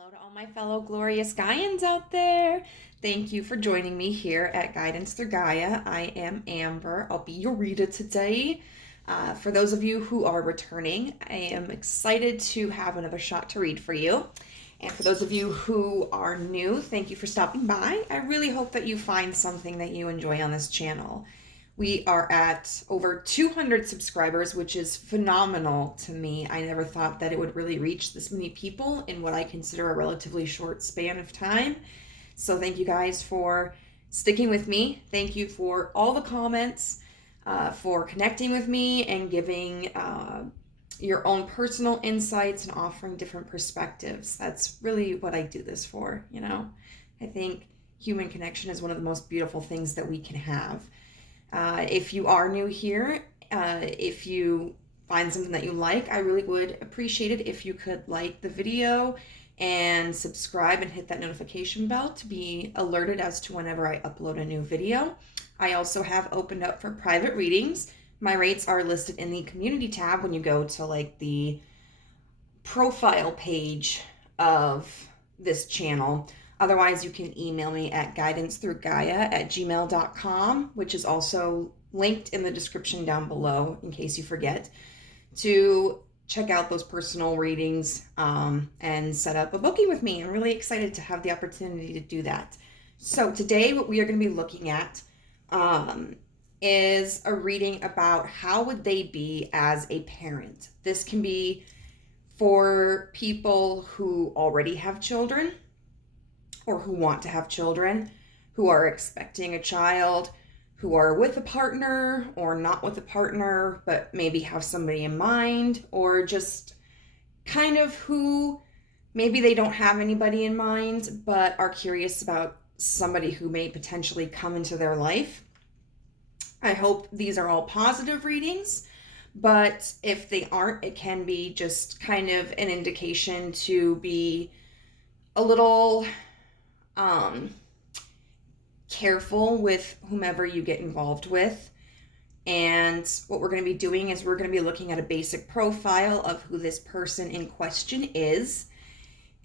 Hello to all my fellow glorious Gaians out there. Thank you for joining me here at Guidance Through Gaia. I am Amber. I'll be your reader today. For those of you who are returning, I am excited to have another shot to read for you. And for those of you who are new, thank you for stopping by. I really hope that you find something that you enjoy on this channel. We are at over 200 subscribers, which is phenomenal to me. I never thought that it would really reach this many people in what I consider a relatively short span of time. So thank you guys for sticking with me. Thank you for all the comments, for connecting with me and giving your own personal insights and offering different perspectives. That's really what I do this for, you know? I think human connection is one of the most beautiful things that we can have. If you are new here, if you find something that you like, I really would appreciate it if you could like the video and subscribe and hit that notification bell to be alerted as to whenever I upload a new video. I also have opened up for private readings. My rates are listed in the community tab when you go to like the profile page of this channel. Otherwise, you can email me at guidancethroughgaia@gmail.com, which is also linked in the description down below in case you forget, to check out those personal readings and set up a booking with me. I'm really excited to have the opportunity to do that. So today what we are going to be looking at is a reading about how would they be as a parent. This can be for people who already have children, or who want to have children, who are expecting a child, who are with a partner or not with a partner, but maybe have somebody in mind, or just kind of who maybe they don't have anybody in mind, but are curious about somebody who may potentially come into their life. I hope these are all positive readings, but if they aren't, it can be just kind of an indication to be a little careful with whomever you get involved with. And what we're going to be doing is we're going to be looking at a basic profile of who this person in question is.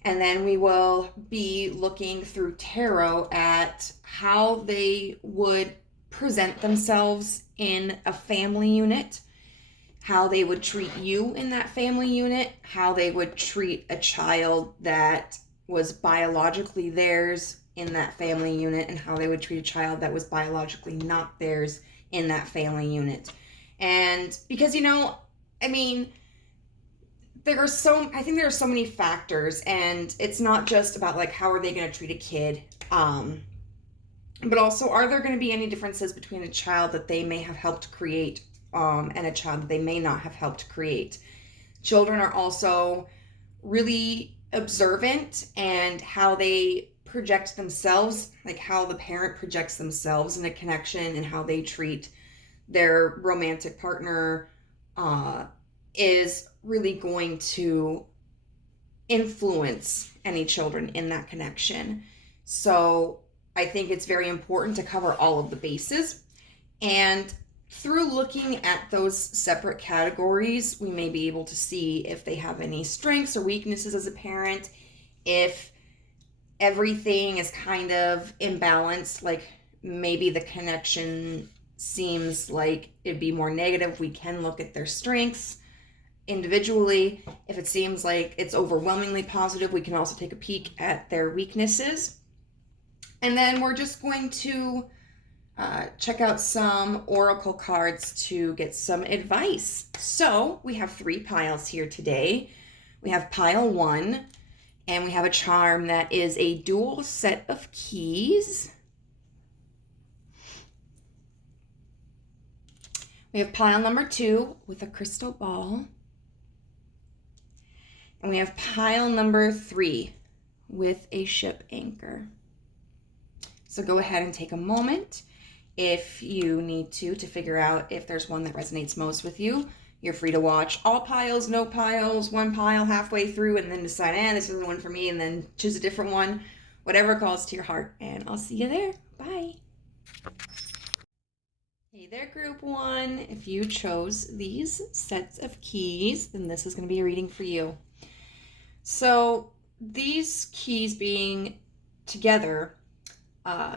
And then we will be looking through tarot at how they would present themselves in a family unit, how they would treat you in that family unit, how they would treat a child that was biologically theirs in that family unit, and how they would treat a child that was biologically not theirs in that family unit. And because, you know, I mean, I think there are so many factors, and it's not just about like how are they going to treat a kid, but also are there going to be any differences between a child that they may have helped create and a child that they may not have helped create. Children are also really observant, and how they project themselves, like how the parent projects themselves in a connection and how they treat their romantic partner is really going to influence any children in that connection. So I think it's very important to cover all of the bases, and through looking at those separate categories, we may be able to see if they have any strengths or weaknesses as a parent, if everything is kind of imbalanced, like maybe the connection seems like it'd be more negative, we can look at their strengths individually. If it seems like it's overwhelmingly positive, we can also take a peek at their weaknesses. And then we're just going to check out some oracle cards to get some advice. So we have 3 piles here today. We have pile 1, and we have a charm that is a dual set of keys. We have pile number 2 with a crystal ball. And we have pile number 3 with a ship anchor. So go ahead and take a moment. If you need to figure out if there's one that resonates most with you, you're free to watch all piles, no piles, one pile halfway through, and then decide, this isn't the one for me, and then choose a different one, whatever calls to your heart. And I'll see you there. Bye. Hey there, group 1. If you chose these sets of keys, then this is going to be a reading for you. So these keys being together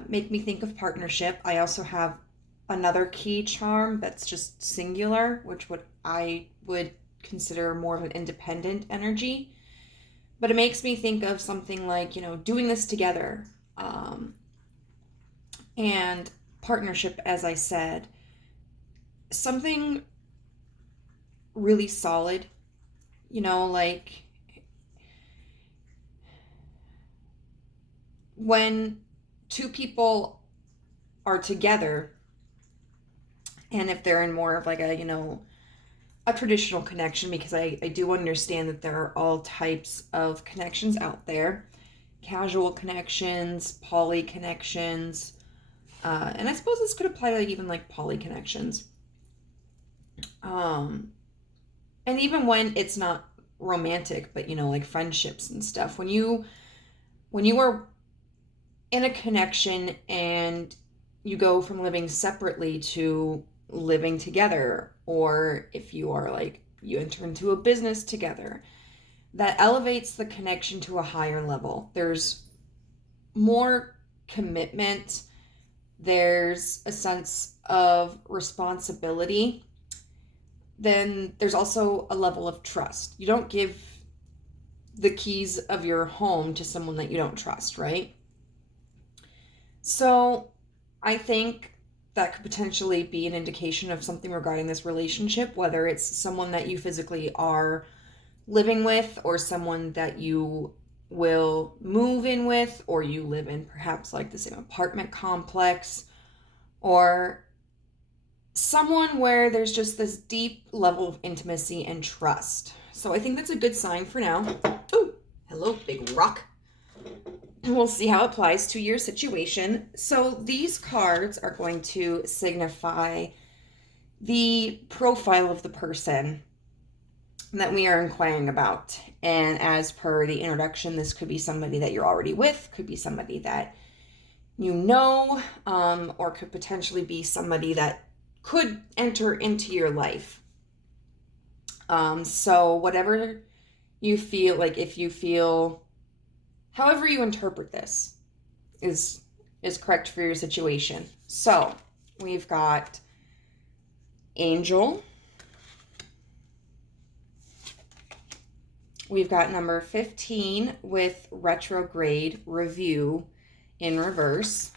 make me think of partnership. I also have another key charm that's just singular, which I would consider more of an independent energy. But it makes me think of something like, doing this together. And partnership, as I said, something really solid, like when two people are together, and if they're in more of like a traditional connection, because I do understand that there are all types of connections out there, casual connections, poly connections, and I suppose this could apply to even like poly connections. And even when it's not romantic, but like friendships and stuff, when you are in a connection and you go from living separately to living together, or if you are like, you enter into a business together, that elevates the connection to a higher level. There's more commitment, there's a sense of responsibility, then there's also a level of trust. You don't give the keys of your home to someone that you don't trust, right? So I think that could potentially be an indication of something regarding this relationship, whether it's someone that you physically are living with, or someone that you will move in with, or you live in perhaps like the same apartment complex, or someone where there's just this deep level of intimacy and trust. So I think that's a good sign for now. Oh, hello, big rock. We'll see how it applies to your situation. So these cards are going to signify the profile of the person that we are inquiring about. And as per the introduction, this could be somebody that you're already with, could be somebody that you know, or could potentially be somebody that could enter into your life. So whatever you feel, like if you feel, however you interpret this is correct for your situation. So we've got Angel. We've got number 15 with retrograde review in reverse.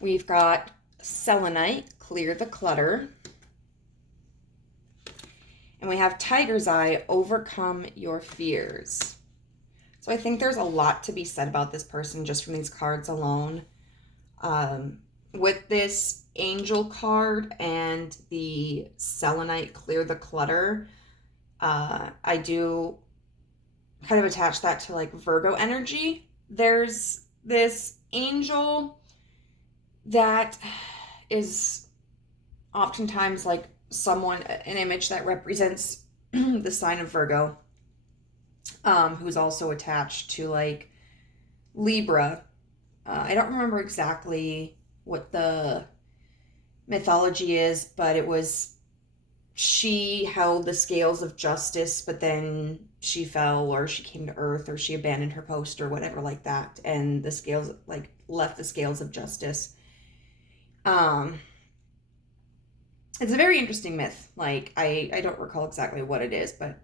We've got Selenite, clear the clutter. And we have Tiger's Eye, overcome your fears. So I think there's a lot to be said about this person just from these cards alone. With this Angel card and the Selenite, clear the clutter, I do kind of attach that to like Virgo energy. There's this Angel that is oftentimes like an image that represents the sign of Virgo, who's also attached to like Libra. I don't remember exactly what the mythology is, but it was, she held the scales of justice, but then she fell, or she came to earth, or she abandoned her post, or whatever like that, and the scales like left the scales of justice. It's a very interesting myth. Like I don't recall exactly what it is, but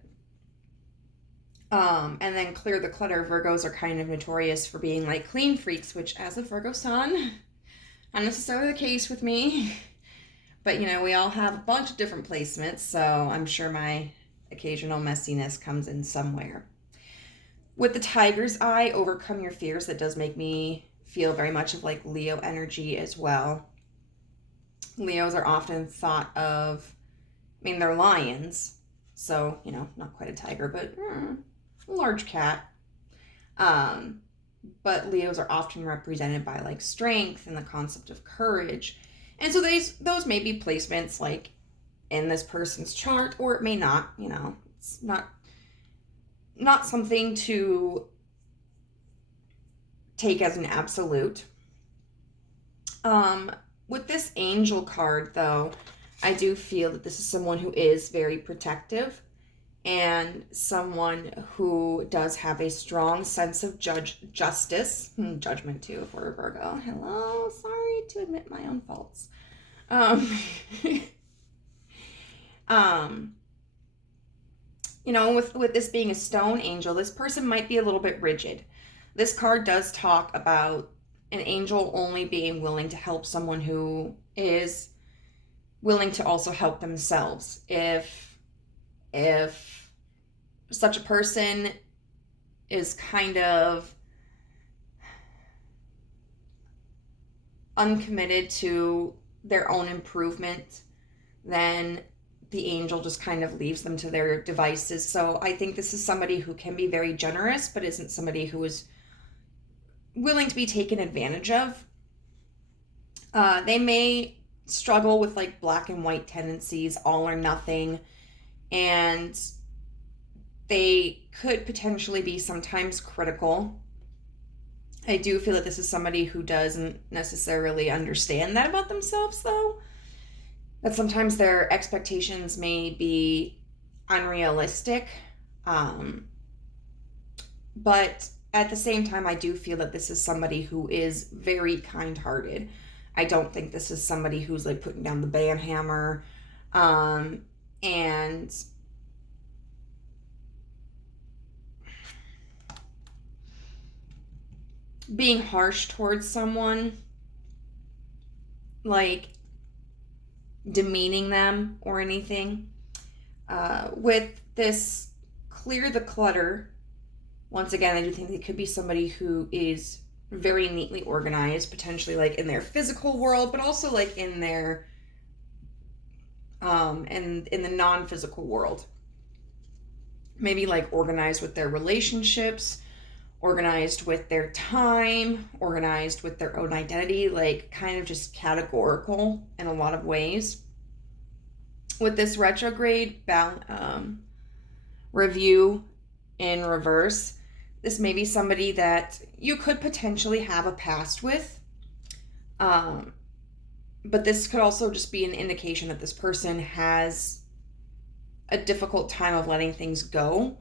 and then clear the clutter. Virgos are kind of notorious for being like clean freaks, which as a Virgo sun, not necessarily the case with me. But we all have a bunch of different placements, so I'm sure my occasional messiness comes in somewhere. With the Tiger's Eye, overcome your fears, that does make me feel very much of like Leo energy as well. Leos are often thought of, they're lions, so, not quite a tiger, but a large cat. But Leos are often represented by like strength and the concept of courage. And so those may be placements like in this person's chart, or it may not, it's not something to take as an absolute. With this Angel card, though, I do feel that this is someone who is very protective and someone who does have a strong sense of justice, judgment too, if we're a Virgo. Hello, sorry to admit my own faults. You know, with this being a stone angel, this person might be a little bit rigid. This card does talk about an angel only being willing to help someone who is willing to also help themselves. If such a person is kind of uncommitted to their own improvement, then the angel just kind of leaves them to their devices. So I think this is somebody who can be very generous, but isn't somebody who is willing to be taken advantage of. They may struggle with like black and white tendencies, all or nothing, and they could potentially be sometimes critical. I do feel that this is somebody who doesn't necessarily understand that about themselves, though. That sometimes their expectations may be unrealistic. But at the same time, I do feel that this is somebody who is very kind-hearted. I don't think this is somebody who's like putting down the band hammer, and being harsh towards someone, like demeaning them or anything. With this clear the clutter, once again, I do think it could be somebody who is very neatly organized, potentially like in their physical world, but also like in their in the non-physical world. Maybe like organized with their relationships, organized with their time, organized with their own identity, like kind of just categorical in a lot of ways. With this retrograde review in reverse, this may be somebody that you could potentially have a past with. But this could also just be an indication that this person has a difficult time of letting things go.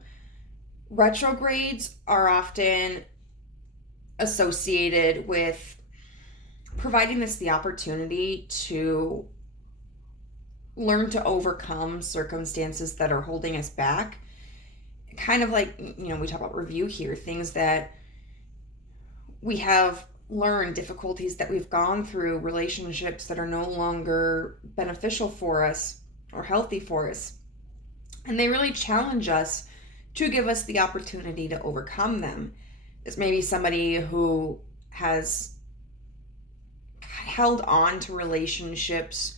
Retrogrades are often associated with providing us the opportunity to learn to overcome circumstances that are holding us back. Kind of like, you know, we talk about review here, things that we have learned, difficulties that we've gone through, relationships that are no longer beneficial for us or healthy for us. And they really challenge us to give us the opportunity to overcome them. This may be somebody who has held on to relationships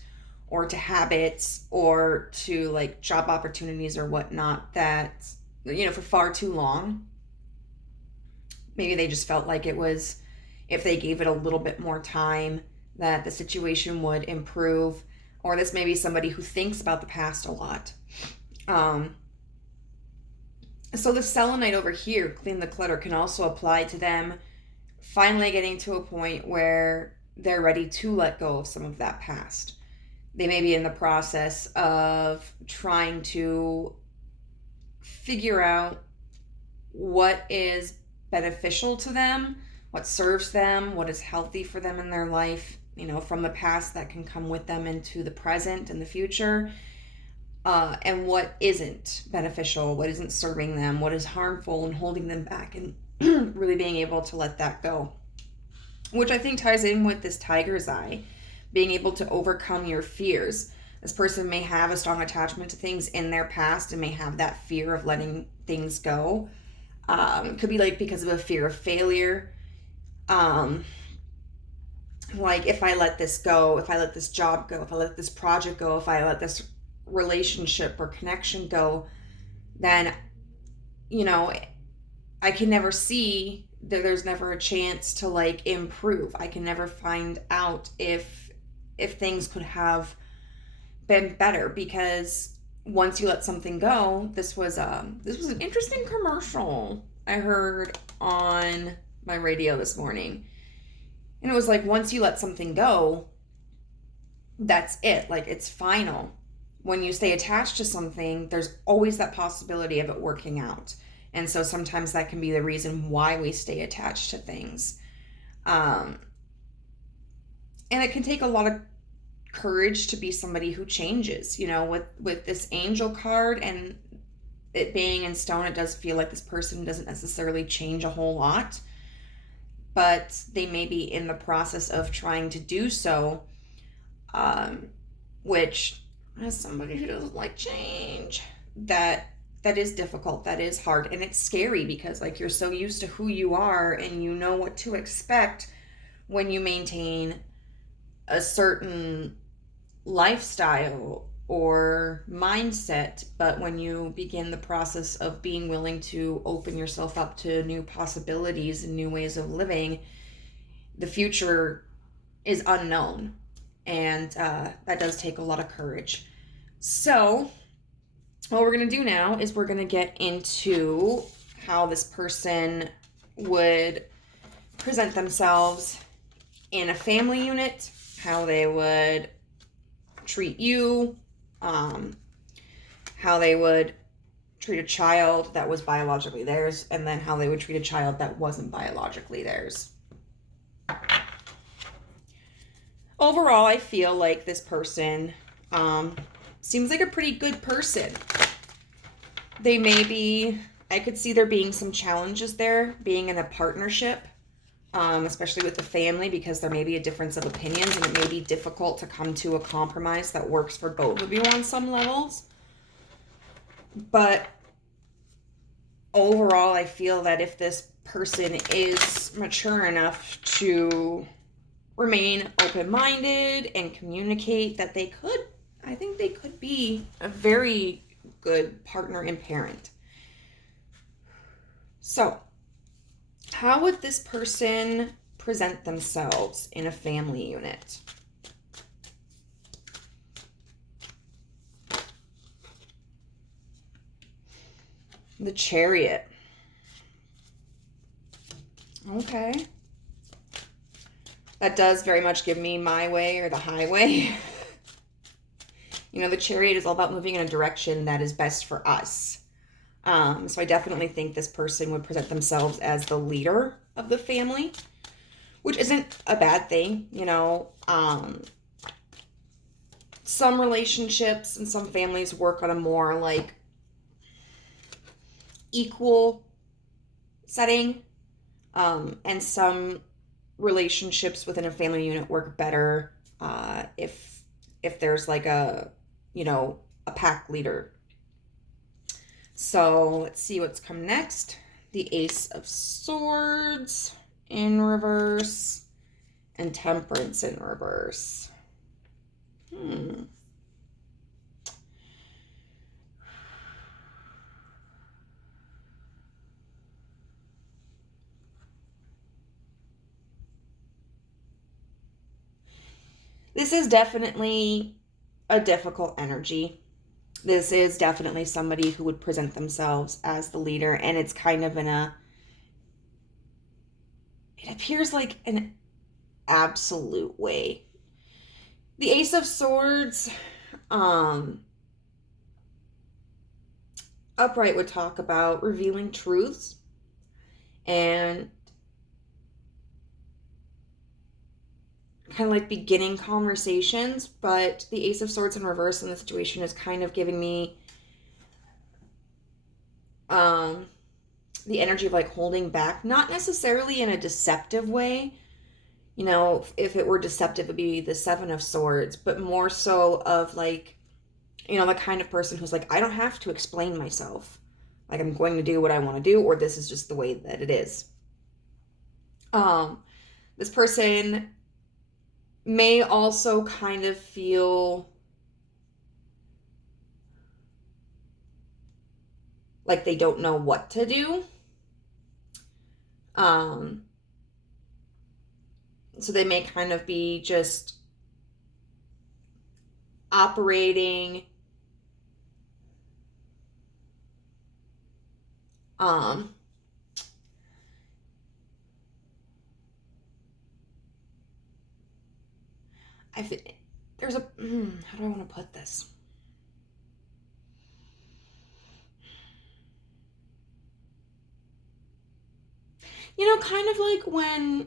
or to habits or to like job opportunities or whatnot that, you know, for far too long. Maybe they just felt like it was, if they gave it a little bit more time, that the situation would improve. Or this may be somebody who thinks about the past a lot. So the selenite over here, clean the clutter, can also apply to them finally getting to a point where they're ready to let go of some of that past. They may be in the process of trying to figure out what is beneficial to them, what serves them, what is healthy for them in their life, you know, from the past that can come with them into the present and the future. And what isn't beneficial, what isn't serving them, what is harmful and holding them back, and really being able to let that go. Which I think ties in with this tiger's eye, being able to overcome your fears. This person may have a strong attachment to things in their past and may have that fear of letting things go. It could be like because of a fear of failure. Like if I let this go, if I let this job go, if I let this project go, if I let this relationship or connection go, then, you know, I can never see that there's never a chance to like improve. I can never find out if things could have been better, because once you let something go, this was an interesting commercial I heard on my radio this morning. And it was like, once you let something go, that's it. Like, it's final. when you stay attached to something, there's always that possibility of it working out. And so sometimes that can be the reason why we stay attached to things. And it can take a lot of courage to be somebody who changes, with this angel card and it being in stone, it does feel like this person doesn't necessarily change a whole lot, but they may be in the process of trying to do so, which, as somebody who doesn't like change, that is difficult, that is hard, and it's scary because like you're so used to who you are and you know what to expect when you maintain a certain lifestyle or mindset, but when you begin the process of being willing to open yourself up to new possibilities and new ways of living, the future is unknown, and that does take a lot of courage. So what we're going to do now is we're going to get into how this person would present themselves in a family unit, how they would treat you, how they would treat a child that was biologically theirs, and then how they would treat a child that wasn't biologically theirs. Overall, I feel like this person seems like a pretty good person. I could see there being some challenges there, being in a partnership, especially with the family, because there may be a difference of opinions and it may be difficult to come to a compromise that works for both of you on some levels. But overall, I feel that if this person is mature enough to remain open-minded and communicate, that I think they could be a very good partner and parent. So, how would this person present themselves in a family unit? The Chariot. Okay. That does very much give me my way or the highway. The Chariot is all about moving in a direction that is best for us. So I definitely think this person would present themselves as the leader of the family, which isn't a bad thing. Some relationships and some families work on a more like equal setting, and some relationships within a family unit work better if there's like a pack leader. So let's see what's come next. The Ace of Swords in reverse and Temperance in reverse. This is definitely a difficult energy. This is definitely somebody who would present themselves as the leader, and it's kind of it appears like an absolute way. The Ace of Swords, upright would talk about revealing truths and kind of like beginning conversations, but the Ace of Swords in reverse in the situation is kind of giving me the energy of like holding back, not necessarily in a deceptive way. If it were deceptive, it'd be the Seven of Swords, but more so of like, the kind of person who's like, I don't have to explain myself. Like, I'm going to do what I want to do, or this is just the way that it is. This person may also kind of feel like they don't know what to do. So they may kind of be just operating there's how do I want to put this? Kind of like when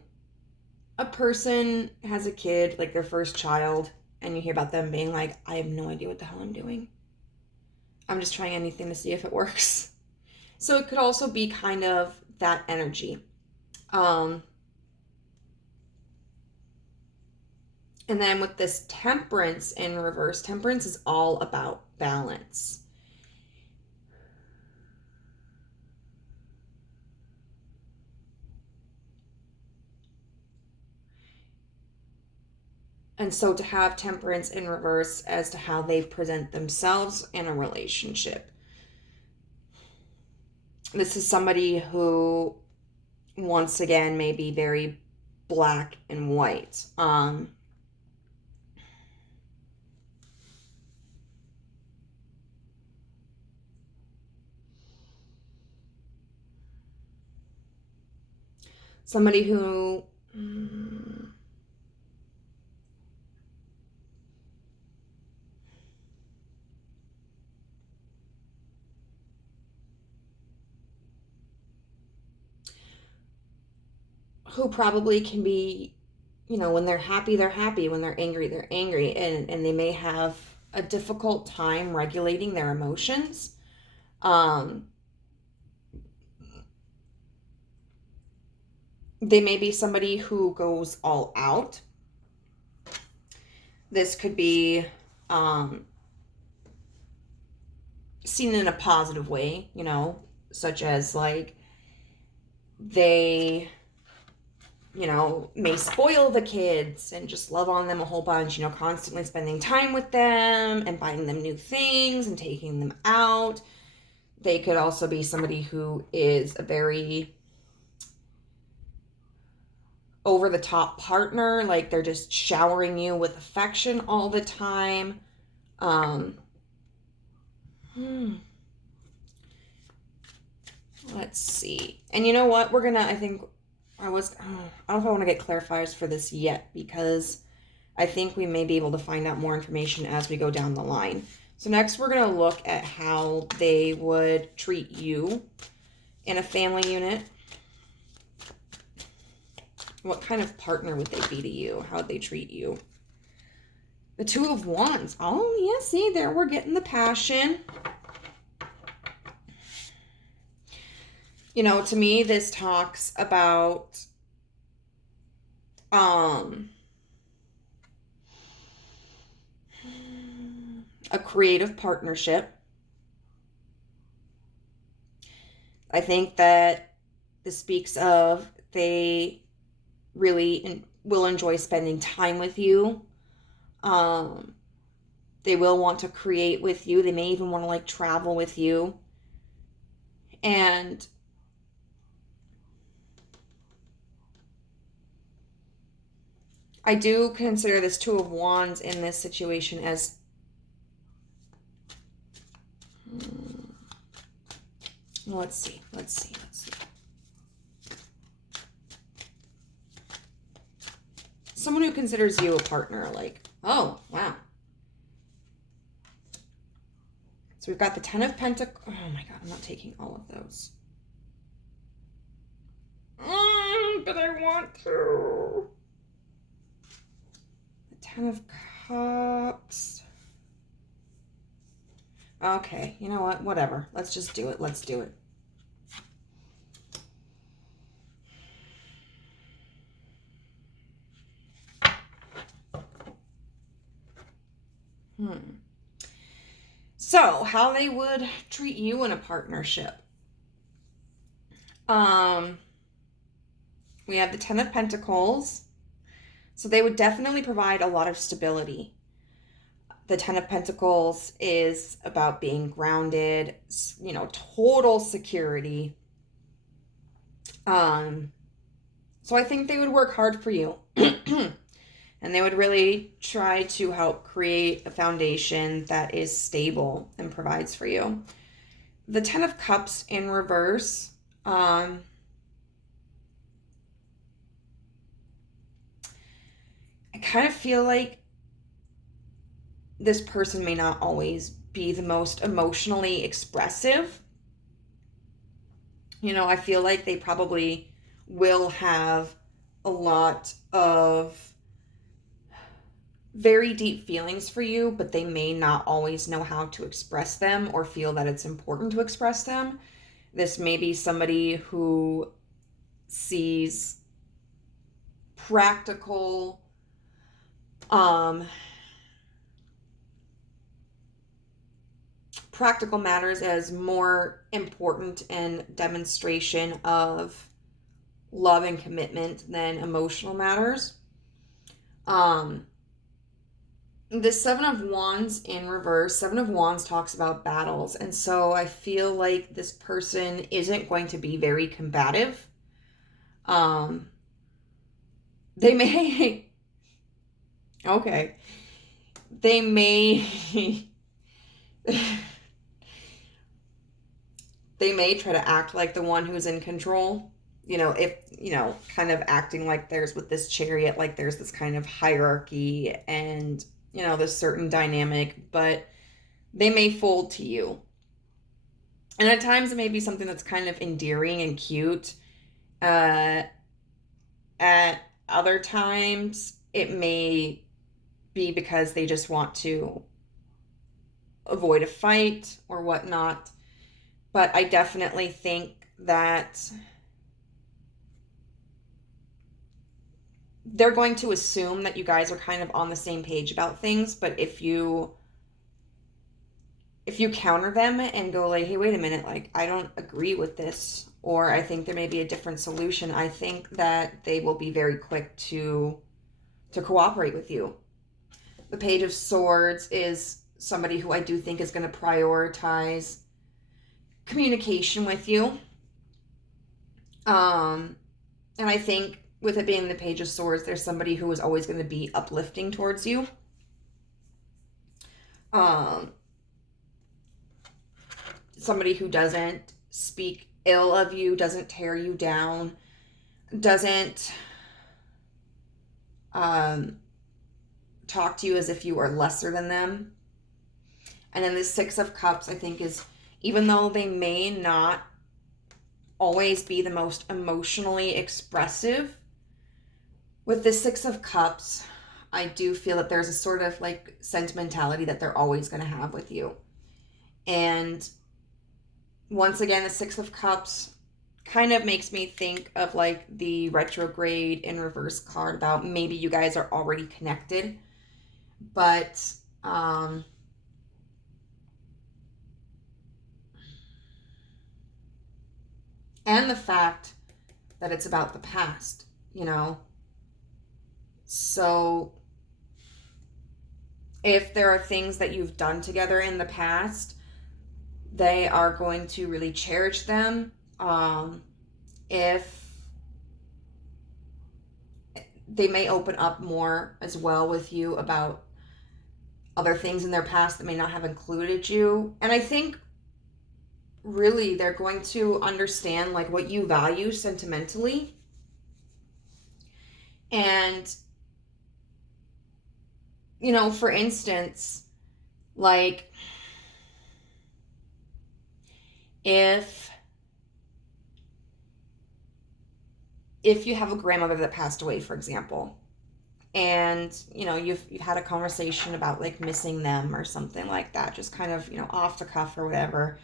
a person has a kid, like their first child, and you hear about them being like, I have no idea what the hell I'm doing. I'm just trying anything to see if it works. So it could also be kind of that energy. And then with this Temperance in reverse, Temperance is all about balance. And so to have Temperance in reverse as to how they present themselves in a relationship. This is somebody who, once again, may be very black and white. Somebody who probably can be, when they're happy, they're happy. When they're angry, they're angry. And they may have a difficult time regulating their emotions. They may be somebody who goes all out. This could be seen in a positive way, such as like they, may spoil the kids and just love on them a whole bunch, constantly spending time with them and buying them new things and taking them out. They could also be somebody who is a very over-the-top partner, like they're just showering you with affection all the time. Let's see. And you know what? We're gonna, I don't know if I want to get clarifiers for this yet, because I think we may be able to find out more information as we go down the line. So next we're going to look at how they would treat you in a family unit. What kind of partner would they be to you? How would they treat you? The Two of Wands. Oh, yeah, see, there we're getting the passion. To me, this talks about a creative partnership. I think that this speaks of they really will enjoy spending time with you. They will want to create with you. They may even want to travel with you. And I do consider this Two of Wands in this situation as let's see. Someone who considers you a partner, oh, wow. So we've got the Ten of Pentacles. Oh my God, I'm not taking all of those. But I want to. The Ten of Cups. Okay, you know what? Whatever. Let's just do it. Let's do it. So, how they would treat you in a partnership. We have the Ten of Pentacles. So they would definitely provide a lot of stability. The Ten of Pentacles is about being grounded, total security. So I think they would work hard for you. And they would really try to help create a foundation that is stable and provides for you. The Ten of Cups in reverse. I kind of feel like this person may not always be the most emotionally expressive. I feel like they probably will have a lot of very deep feelings for you, but they may not always know how to express them or feel that it's important to express them. This may be somebody who sees practical practical matters as more important in demonstration of love and commitment than emotional matters. The Seven of Wands in reverse, Seven of Wands talks about battles, and so I feel like this person isn't going to be very combative. They may okay. They may they may try to act like the one who's in control. If, kind of acting like there's with this Chariot, like there's this kind of hierarchy and, this certain dynamic, but they may fold to you. And at times it may be something that's kind of endearing and cute. At other times it may be because they just want to avoid a fight or whatnot. But I definitely think that they're going to assume that you guys are kind of on the same page about things. But if you counter them and go like, hey, wait a minute, like, I don't agree with this, or I think there may be a different solution, I think that they will be very quick to cooperate with you. The Page of Swords is somebody who I do think is going to prioritize communication with you. And I think with it being the Page of Swords, there's somebody who is always going to be uplifting towards you. Somebody who doesn't speak ill of you, doesn't tear you down, doesn't talk to you as if you are lesser than them. And then the Six of Cups, I think, is, even though they may not always be the most emotionally expressive, with the Six of Cups, I do feel that there's a sort of like sentimentality that they're always going to have with you. And once again, the Six of Cups kind of makes me think of like the retrograde in reverse card about maybe you guys are already connected, but and the fact that it's about the past, So if there are things that you've done together in the past, they are going to really cherish them. If they may open up more as well with you about other things in their past that may not have included you. And I think really they're going to understand like what you value sentimentally. And, for instance, like if you have a grandmother that passed away, for example, and you've had a conversation about like missing them or something like that, just kind of off the cuff or whatever,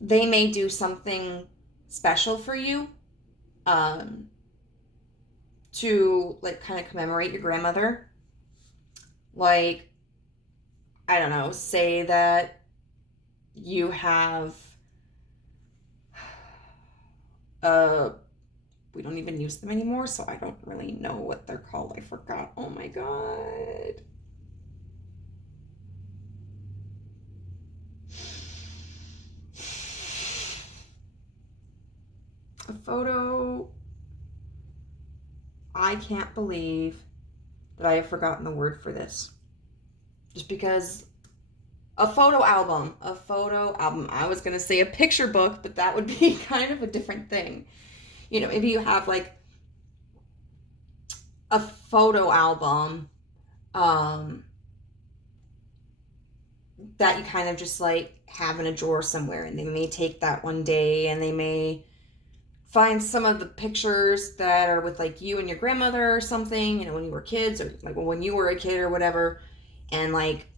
they may do something special for you to like kind of commemorate your grandmother. Like, I don't know, say that you have we don't even use them anymore, so I don't really know what they're called. I forgot. Oh my god. A photo. I can't believe that I have forgotten the word for this. Just because a photo album. I was going to say a picture book, but that would be kind of a different thing. Maybe you have like a photo album that you kind of just like have in a drawer somewhere, and they may take that one day and they may find some of the pictures that are with like you and your grandmother or something, you know, when you were kids, or like when you were a kid or whatever. And like,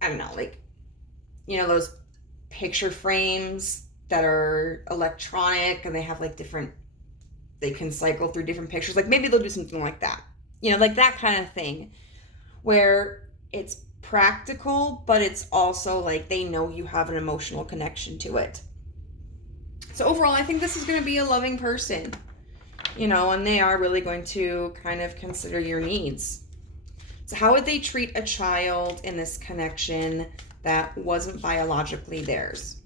I don't know, like, you know, those picture frames that are electronic and they have like different, they can cycle through different pictures. Like maybe they'll do something like that, you know, like that kind of thing where it's practical, but it's also like they know you have an emotional connection to it. So overall, I think this is going to be a loving person, you know, and they are really going to kind of consider your needs. So how would they treat a child in this connection that wasn't biologically theirs?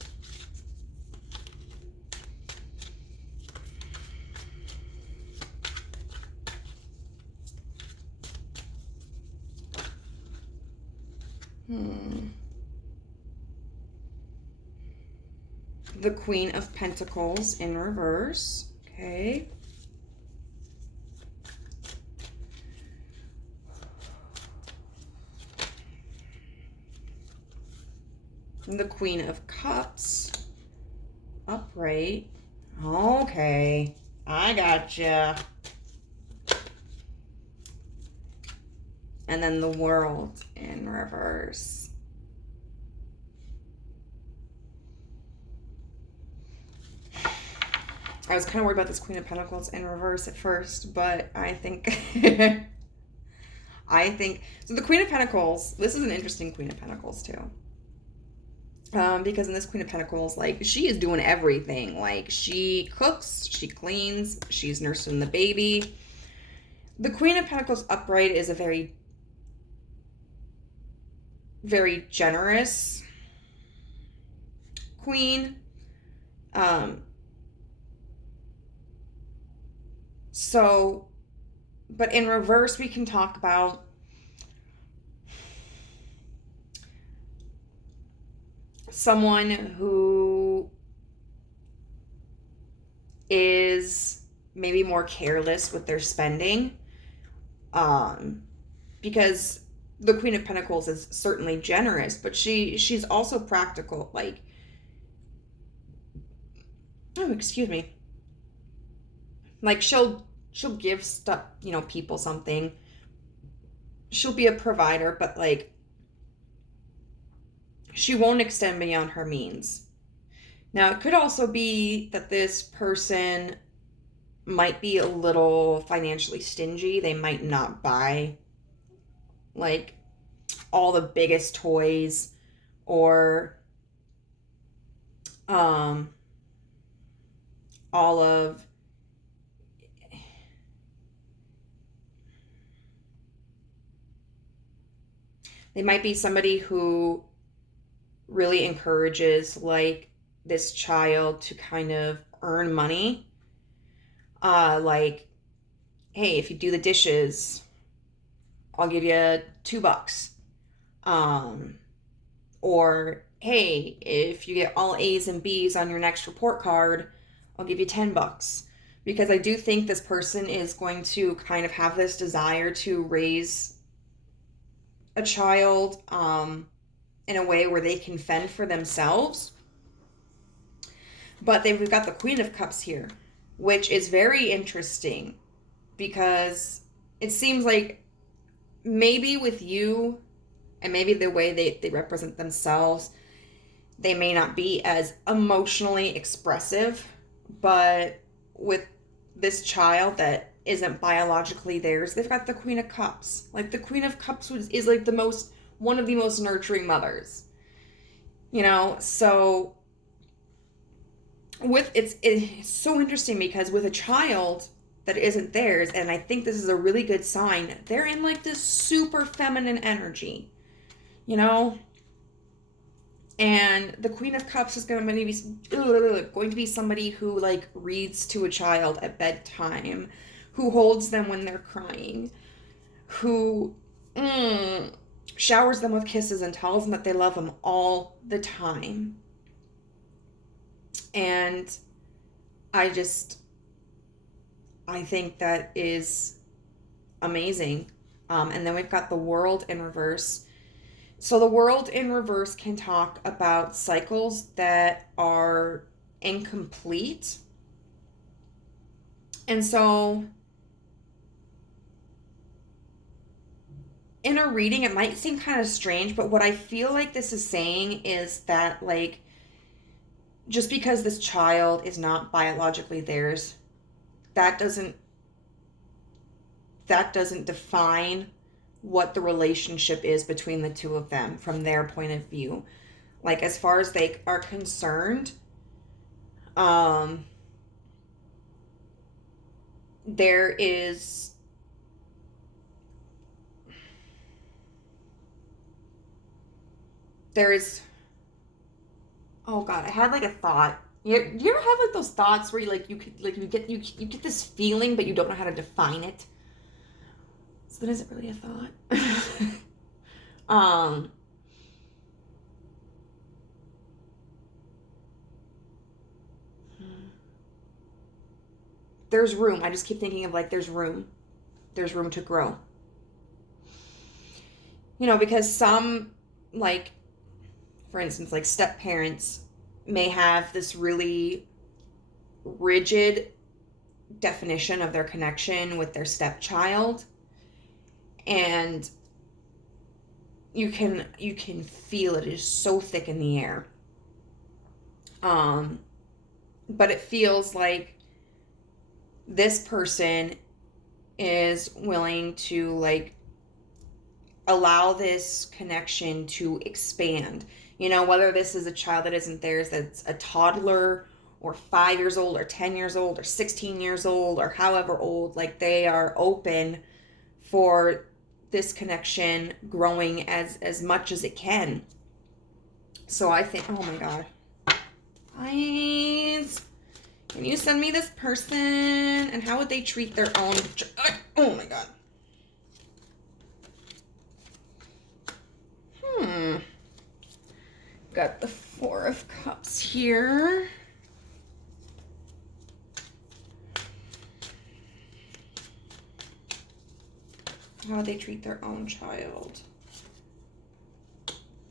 The Queen of Pentacles in reverse. Okay. The Queen of Cups upright. Okay, I gotcha. And then the World in reverse. I was kind of worried about this Queen of Pentacles in reverse at first, but I think so. The Queen of Pentacles, this is an interesting Queen of Pentacles too. Because in this Queen of Pentacles, like, she is doing everything. Like, she cooks, she cleans, she's nursing the baby. The Queen of Pentacles upright is a very, very generous queen. So, but in reverse, we can talk about someone who is maybe more careless with their spending, because the Queen of Pentacles is certainly generous, but she's also practical. Like, oh, excuse me. Like, she'll give stuff, you know, people something. She'll be a provider, but like, she won't extend beyond her means. Now, it could also be that this person might be a little financially stingy. They might not buy like all the biggest toys, or all of they might be somebody who really encourages like this child to kind of earn money. Like, hey, if you do the dishes, I'll give you $2. Or hey, if you get all A's and B's on your next report card, I'll give you $10. Because I do think this person is going to kind of have this desire to raise a child in a way where they can fend for themselves. But we've got the Queen of Cups here, which is very interesting because it seems like maybe with you and maybe the way they represent themselves, they may not be as emotionally expressive, but with this child that isn't biologically theirs, they've got the Queen of Cups. Like, the Queen of Cups is like one of the most nurturing mothers, you know. So with it's so interesting because with a child that isn't theirs, and I think this is a really good sign, they're in like this super feminine energy, you know. And the Queen of Cups is going to be somebody who like reads to a child at bedtime, who holds them when they're crying, who showers them with kisses and tells them that they love them all the time. And I think that is amazing. And then we've got the World in reverse. So the World in reverse can talk about cycles that are incomplete. And so in a reading, it might seem kind of strange, but what I feel like this is saying is that, like, just because this child is not biologically theirs, that doesn't define what the relationship is between the two of them from their point of view. Like, as far as they are concerned, there is oh god, I had like a thought. You ever have like those thoughts where you get this feeling but you don't know how to define it? So that isn't really a thought. There's room. I just keep thinking of like there's room to grow. You know, because some, like, for instance, like step parents may have this really rigid definition of their connection with their stepchild, and you can feel it is so thick in the air. But it feels like this person is willing to, like, allow this connection to expand. You know, whether this is a child that isn't theirs, that's a toddler, or 5 years old, or 10 years old, or 16 years old, or however old, like, they are open for this connection growing as much as it can. So I think, oh my god, guys, can you send me this person, and how would they treat their own, oh my god. Got the Four of Cups here. How would they treat their own child?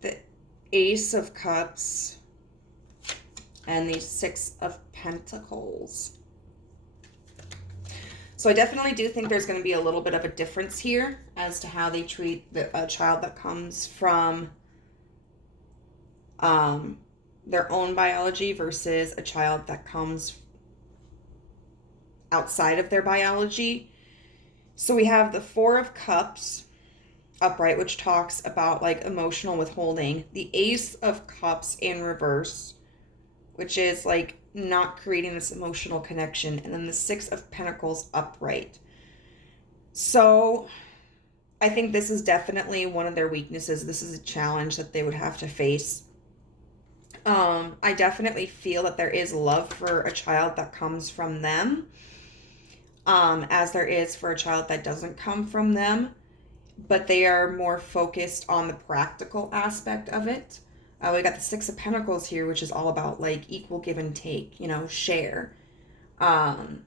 The Ace of Cups and the Six of Pentacles. So I definitely do think there's going to be a little bit of a difference here as to how they treat a child that comes from their own biology versus a child that comes outside of their biology. So we have the Four of Cups upright, which talks about like emotional withholding. The Ace of Cups in reverse, which is like not creating this emotional connection. And then the Six of Pentacles upright. So I think this is definitely one of their weaknesses. This is a challenge that they would have to face. I definitely feel that there is love for a child that comes from them, as there is for a child that doesn't come from them, but they are more focused on the practical aspect of it. We got the Six of Pentacles here, which is all about like equal give and take, you know, share. And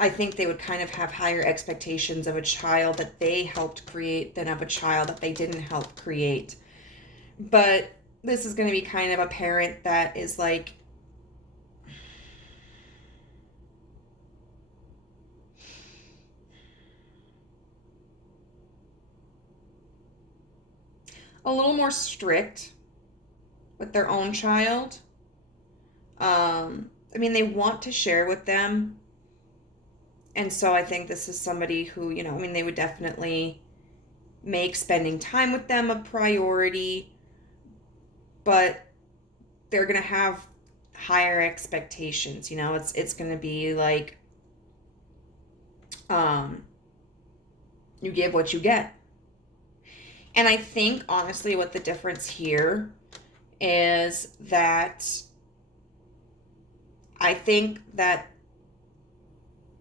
I think they would kind of have higher expectations of a child that they helped create than of a child that they didn't help create. But this is going to be kind of a parent that is like, a little more strict with their own child. I mean, they want to share with them. And so I think this is somebody who, you know, I mean, they would definitely make spending time with them a priority, but they're going to have higher expectations. You know, it's going to be like, you give what you get. And I think, honestly, what the difference here is that I think that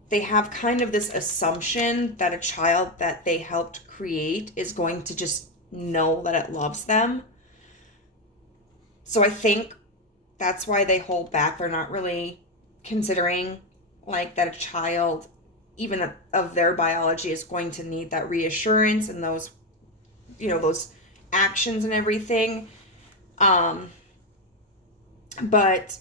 they have kind of this assumption that a child that they helped create is going to just know that it loves them. So I think that's why they hold back. They're not really considering like that a child, even of their biology, is going to need that reassurance and those, you know, those actions and everything. But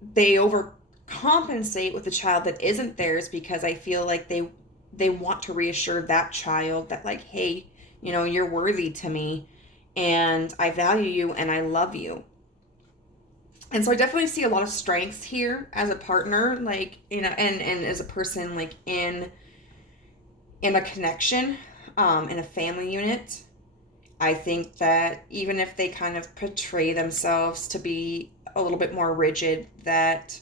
they overcompensate with the child that isn't theirs, because I feel like they want to reassure that child that, like, hey, you know, you're worthy to me, and I value you, and I love you. And so I definitely see a lot of strengths here as a partner, like, you know, and as a person, like, in a connection, in a family unit. I think that even if they kind of portray themselves to be a little bit more rigid, that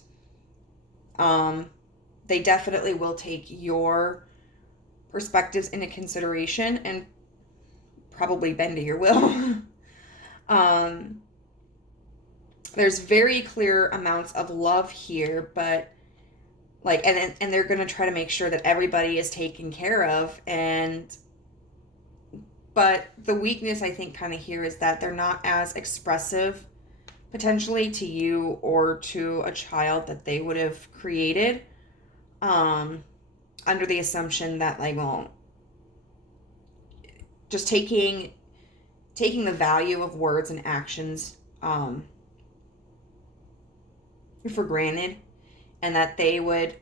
they definitely will take your perspectives into consideration and probably bend to your will. There's very clear amounts of love here, but like, and they're going to try to make sure that everybody is taken care of. But the weakness, I think, kind of here is that they're not as expressive potentially to you or to a child that they would have created, under the assumption that, like, well, just taking the value of words and actions for granted, and that they would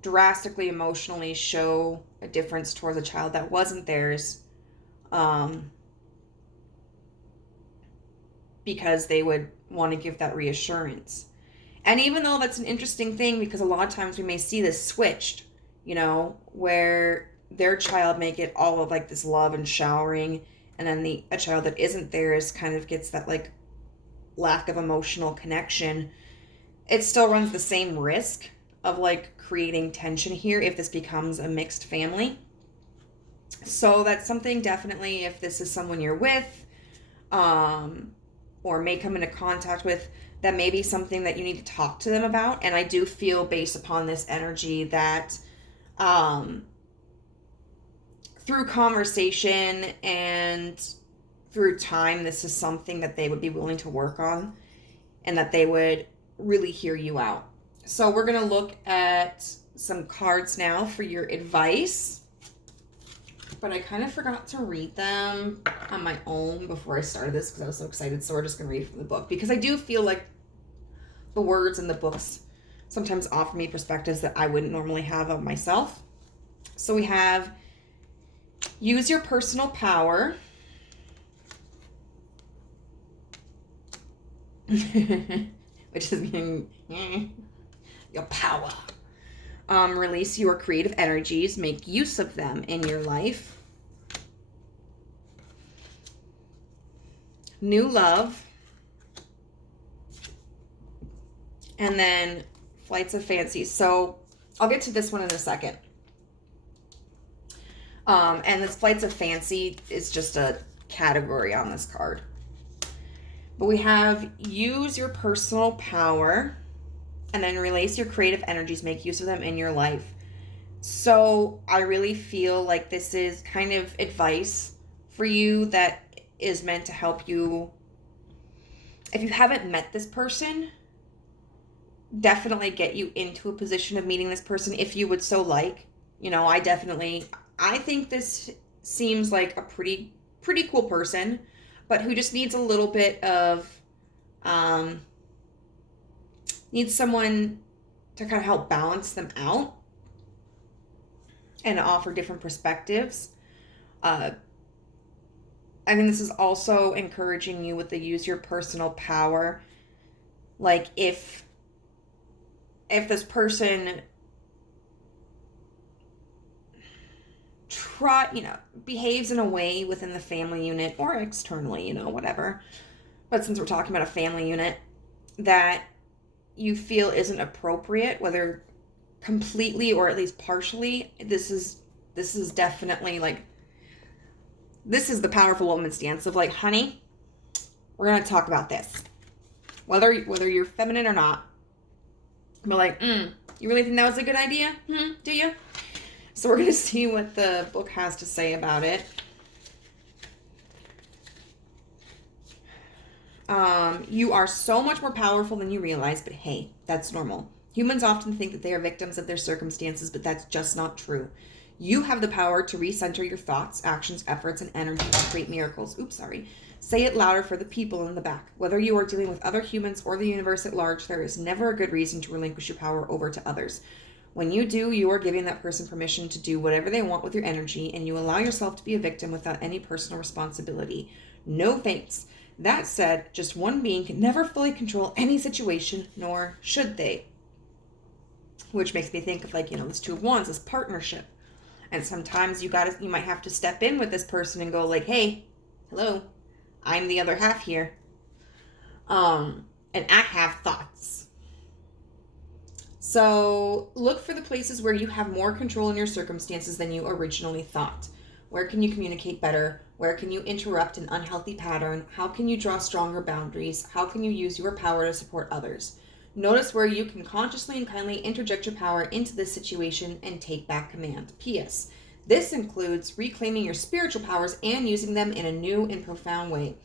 drastically emotionally show a difference towards a child that wasn't theirs, because they would want to give that reassurance. And even though that's an interesting thing, because a lot of times we may see this switched, you know, where their child may get all of, like, this love and showering, and then a child that isn't theirs kind of gets that, like, lack of emotional connection. It still runs the same risk of, like, creating tension here if this becomes a mixed family. So that's something, definitely, if this is someone you're with, or may come into contact with, that may be something that you need to talk to them about. And I do feel, based upon this energy, that through conversation and through time, this is something that they would be willing to work on, and that they would really hear you out. So we're going to look at some cards now for your advice, but I kind of forgot to read them on my own before I started this because I was so excited. So we're just going to read from the book, because I do feel like the words in the books sometimes offer me perspectives that I wouldn't normally have of myself. So we have use your personal power. Which is being your power. Release your creative energies. Make use of them in your life. New love. And then flights of fancy. So I'll get to this one in a second. And this flights of fancy is just a category on this card. But we have use your personal power, and then release your creative energies, make use of them in your life. So I really feel like this is kind of advice for you that is meant to help you. If you haven't met this person, definitely get you into a position of meeting this person if you would so like. You know, I think this seems like a pretty cool person, but who just needs a little bit of, needs someone to kind of help balance them out and offer different perspectives. I think this is also encouraging you with the use your personal power. Like, if this person behaves in a way within the family unit or externally, you know, whatever. But since we're talking about a family unit, that you feel isn't appropriate, whether completely or at least partially, this is definitely, like, this is the powerful woman stance of, like, honey, we're going to talk about this. Whether you're feminine or not. But, like, you really think that was a good idea? Do you? So we're going to see what the book has to say about it. You are so much more powerful than you realize, but hey, that's normal. Humans often think that they are victims of their circumstances, but that's just not true. You have the power to recenter your thoughts, actions, efforts, and energy to create miracles. Say it louder for the people in the back. Whether you are dealing with other humans or the universe at large, there is never a good reason to relinquish your power over to others. When you do, you are giving that person permission to do whatever they want with your energy, and you allow yourself to be a victim without any personal responsibility. No thanks. That said, just one being can never fully control any situation, nor should they. Which makes me think of, like, this Two of Wands, this partnership. And sometimes you might have to step in with this person and go like, hey, hello, I'm the other half here. And I have thoughts. So look for the places where you have more control in your circumstances than you originally thought. Where can you communicate better? Where can you interrupt an unhealthy pattern? How can you draw stronger boundaries? How can you use your power to support others? Notice where you can consciously and kindly interject your power into this situation and take back command. P.S. This includes reclaiming your spiritual powers and using them in a new and profound way.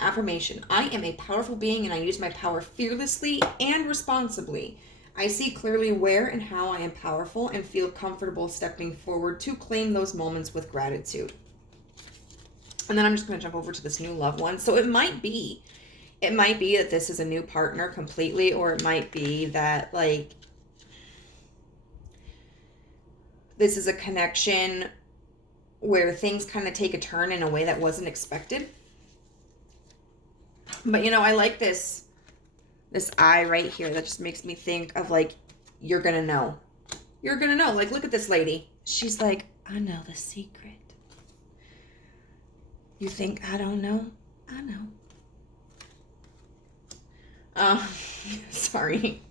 Affirmation. I am a powerful being and I use my power fearlessly and responsibly. I see clearly where and how I am powerful and feel comfortable stepping forward to claim those moments with gratitude. And then I'm just going to jump over to this new loved one. So it might be that this is a new partner completely, or it might be that, like, this is a connection where things kind of take a turn in a way that wasn't expected. But, I like this eye right here. That just makes me think of, like, you're going to know. You're going to know. Like, look at this lady. She's like, I know the secret. You think I don't know? I know. Sorry.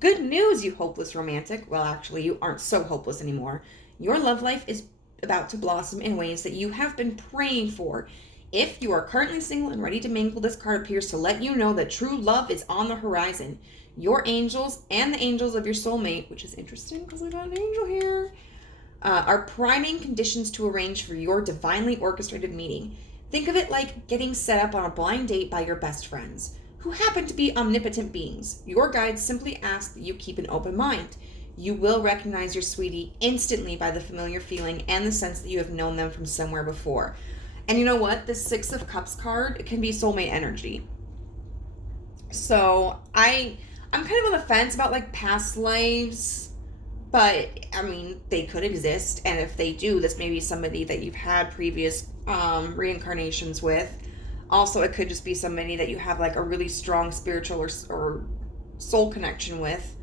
Good news, you hopeless romantic. Well, actually, you aren't so hopeless anymore. Your love life is about to blossom in ways that you have been praying for. If you are currently single and ready to mingle, this card appears to let you know that true love is on the horizon. Your angels and the angels of your soulmate, which is interesting because I got an angel here, are priming conditions to arrange for your divinely orchestrated meeting. Think of it like getting set up on a blind date by your best friends, who happen to be omnipotent beings. Your guides simply ask that you keep an open mind. You will recognize your sweetie instantly by the familiar feeling and the sense that you have known them from somewhere before. And you know what? The Six of Cups card can be soulmate energy. So I'm kind of on the fence about, like, past lives, but I mean, they could exist. And if they do, this may be somebody that you've had previous reincarnations with. Also, it could just be somebody that you have, like, a really strong spiritual or soul connection with.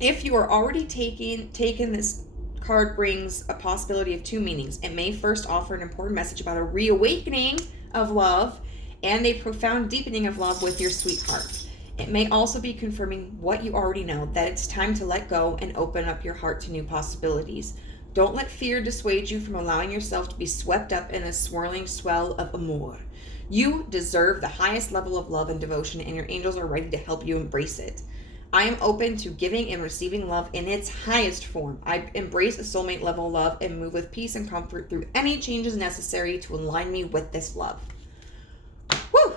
If you are already taken, this card brings a possibility of two meanings. It may first offer an important message about a reawakening of love and a profound deepening of love with your sweetheart. It may also be confirming what you already know, that it's time to let go and open up your heart to new possibilities. Don't let fear dissuade you from allowing yourself to be swept up in a swirling swell of amour. You deserve the highest level of love and devotion, and your angels are ready to help you embrace it. I am open to giving and receiving love in its highest form. I embrace a soulmate level love and move with peace and comfort through any changes necessary to align me with this love. Woo!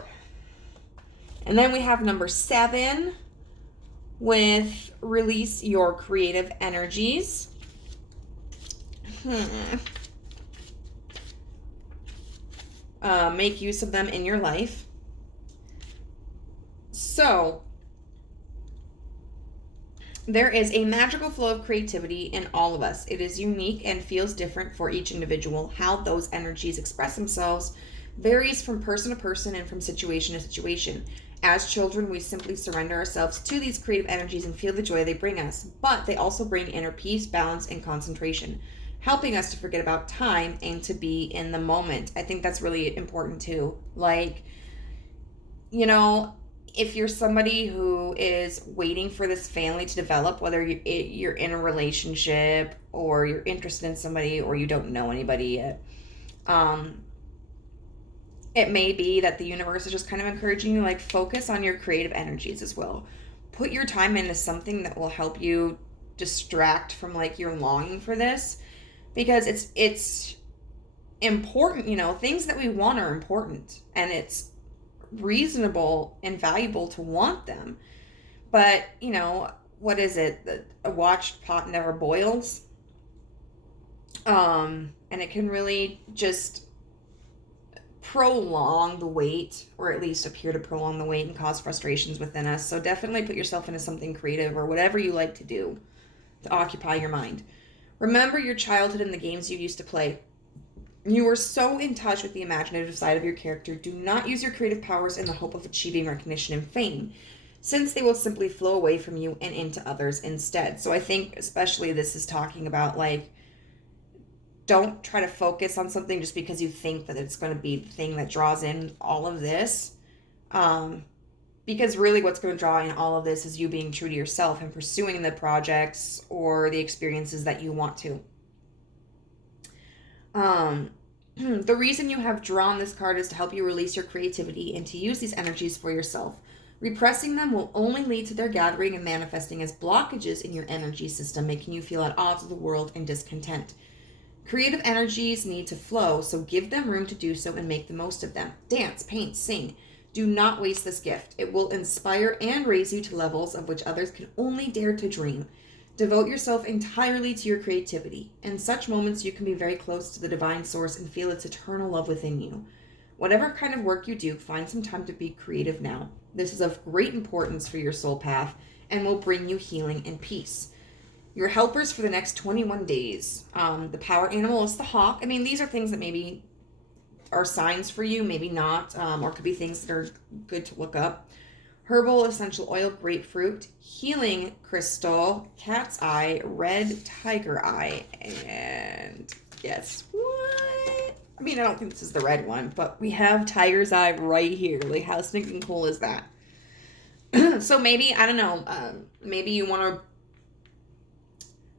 And then we have number 7 with release your creative energies. Make use of them in your life. So, there is a magical flow of creativity in all of us. It is unique and feels different for each individual. How those energies express themselves varies from person to person and from situation to situation. As children, we simply surrender ourselves to these creative energies and feel the joy they bring us. But they also bring inner peace, balance, and concentration, helping us to forget about time and to be in the moment. I think that's really important too. Like, if you're somebody who is waiting for this family to develop, whether you're in a relationship or you're interested in somebody or you don't know anybody yet, it may be that the universe is just kind of encouraging you, like, focus on your creative energies as well. Put your time into something that will help you distract from, like, your longing for this, because it's important. Things that we want are important, and it's reasonable and valuable to want them. But, what is it? A watched pot never boils. And it can really just prolong the wait, or at least appear to prolong the wait and cause frustrations within us. So definitely put yourself into something creative or whatever you like to do to occupy your mind. Remember your childhood and the games you used to play. You are so in touch with the imaginative side of your character. Do not use your creative powers in the hope of achieving recognition and fame, since they will simply flow away from you and into others instead. So I think especially this is talking about, like, don't try to focus on something just because you think that it's going to be the thing that draws in all of this. Because really what's going to draw in all of this is you being true to yourself and pursuing the projects or the experiences that you want to. The reason you have drawn this card is to help you release your creativity and to use these energies for yourself. Repressing them will only lead to their gathering and manifesting as blockages in your energy system, making you feel at odds with the world and discontent. Creative energies need to flow, so give them room to do so and make the most of them. Dance, paint, sing. Do not waste this gift. It will inspire and raise you to levels of which others can only dare to dream. Devote yourself entirely to your creativity. In such moments, you can be very close to the divine source and feel its eternal love within you. Whatever kind of work you do, find some time to be creative now. This is of great importance for your soul path and will bring you healing and peace. Your helpers for the next 21 days. The power animal is the hawk. I mean, these are things that maybe are signs for you, maybe not, or could be things that are good to look up. Herbal essential oil, grapefruit, healing crystal, cat's eye, red tiger eye, and guess what? I mean, I don't think this is the red one, but we have tiger's eye right here. Like, how stinking cool is that? So maybe, I don't know, maybe you want to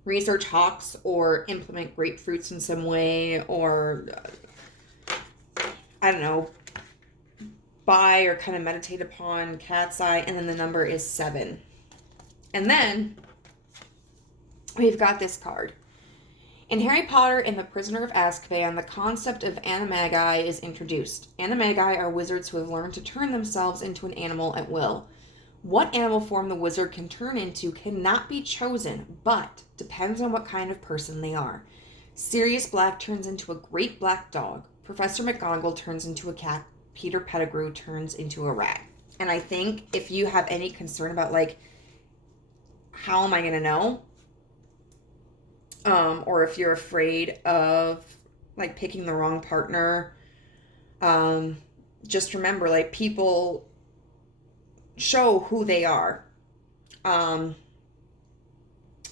research hawks or implement grapefruits in some way, or I don't know, buy or kind of meditate upon cat's eye, and then the number is 7. And then we've got this card. In Harry Potter and the Prisoner of Azkaban, the concept of animagi is introduced. Animagi are wizards who have learned to turn themselves into an animal at will. What animal form the wizard can turn into cannot be chosen, but depends on what kind of person they are. Sirius Black turns into a great black dog. Professor McGonagall turns into a cat. Peter Pettigrew turns into a rat. And I think if you have any concern about, like, how am I going to know? Or if you're afraid of, like, picking the wrong partner, just remember, like, people show who they are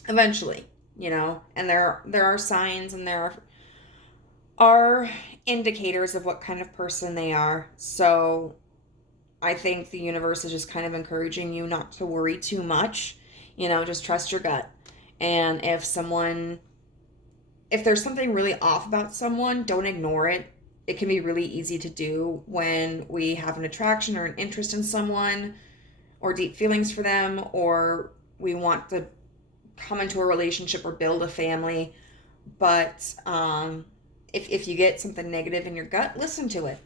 eventually, you know, and there are signs and there are indicators of what kind of person they are. So I think the universe is just kind of encouraging you not to worry too much, you know, just trust your gut. And if there's something really off about someone, don't ignore it. It can be really easy to do when we have an attraction or an interest in someone, or deep feelings for them, or we want to come into a relationship or build a family. But if you get something negative in your gut, listen to it,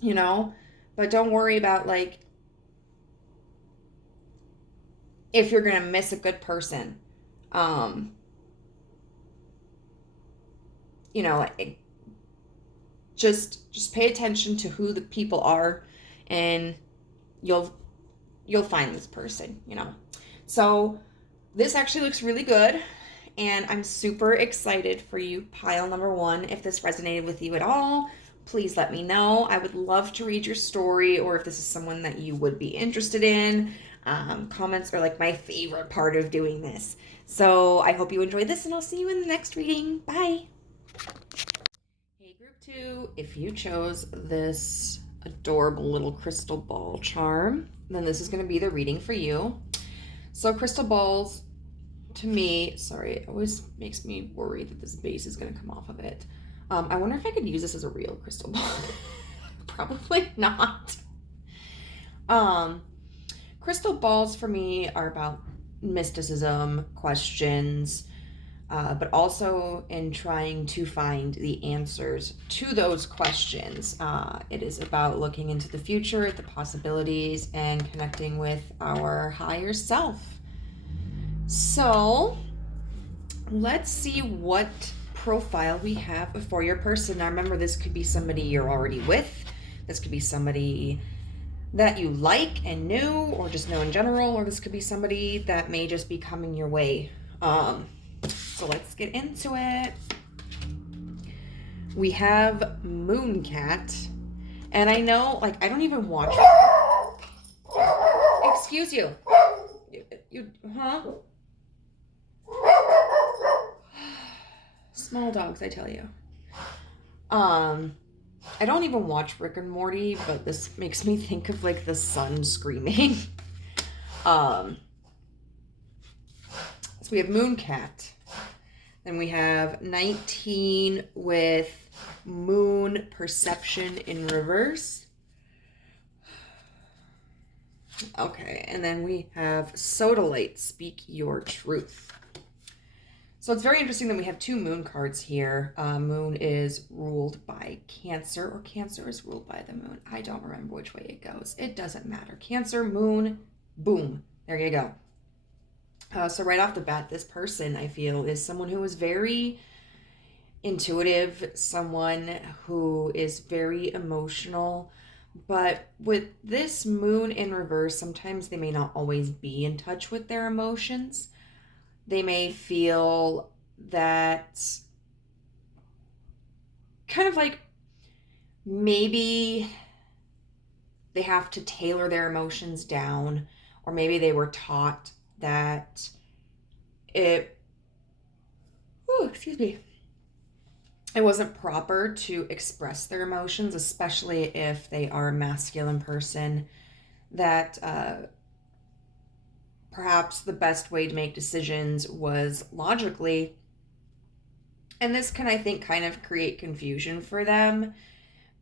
you know, but don't worry about, like, if you're going to miss a good person. You know, just pay attention to who the people are, and you'll find this person, you know. So this actually looks really good, and I'm super excited for you, pile number 1. If this resonated with you at all, please let me know. I would love to read your story, or if this is someone that you would be interested in. Comments are like my favorite part of doing this. So I hope you enjoyed this, and I'll see you in the next reading. Bye. Hey, group 2, if you chose this adorable little crystal ball charm, then this is going to be the reading for you. So crystal balls, to me, sorry, it always makes me worry that this base is going to come off of it. I wonder if I could use this as a real crystal ball. Probably not. Crystal balls for me are about mysticism, questions, but also in trying to find the answers to those questions. It is about looking into the future, the possibilities, and connecting with our higher self. So let's see what profile we have for your person. Now remember, this could be somebody you're already with. This could be somebody that you like and knew, or just know in general, or this could be somebody that may just be coming your way. So let's get into it. We have Mooncat, and I know, like, I don't even watch. Excuse you. You, huh? Small dogs, I tell you. I don't even watch Rick and Morty, but this makes me think of, like, the sun screaming. So we have Mooncat. Then we have 19 with Moon Perception in reverse. Okay, and then we have Sodalite, Speak Your Truth. So it's very interesting that we have two moon cards here. Moon is ruled by Cancer, or Cancer is ruled by the moon. I don't remember which way it goes. It doesn't matter. Cancer, moon, boom. There you go. So right off the bat, this person, I feel, is someone who is very intuitive, someone who is very emotional. But with this moon in reverse, sometimes they may not always be in touch with their emotions. They may feel that kind of like maybe they have to tailor their emotions down, or maybe they were taught that it wasn't proper to express their emotions, especially if they are a masculine person, that perhaps the best way to make decisions was logically. And this can, I think, kind of create confusion for them,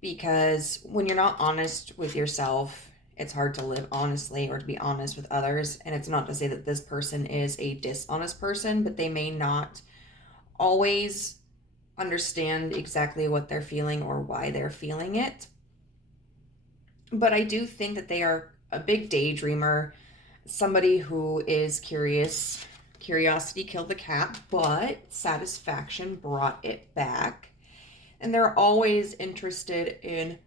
because when you're not honest with yourself, it's hard to live honestly or to be honest with others. And it's not to say that this person is a dishonest person, but they may not always understand exactly what they're feeling or why they're feeling it. But I do think that they are a big daydreamer, somebody who is curious. Curiosity killed the cat, but satisfaction brought it back. And they're always interested in...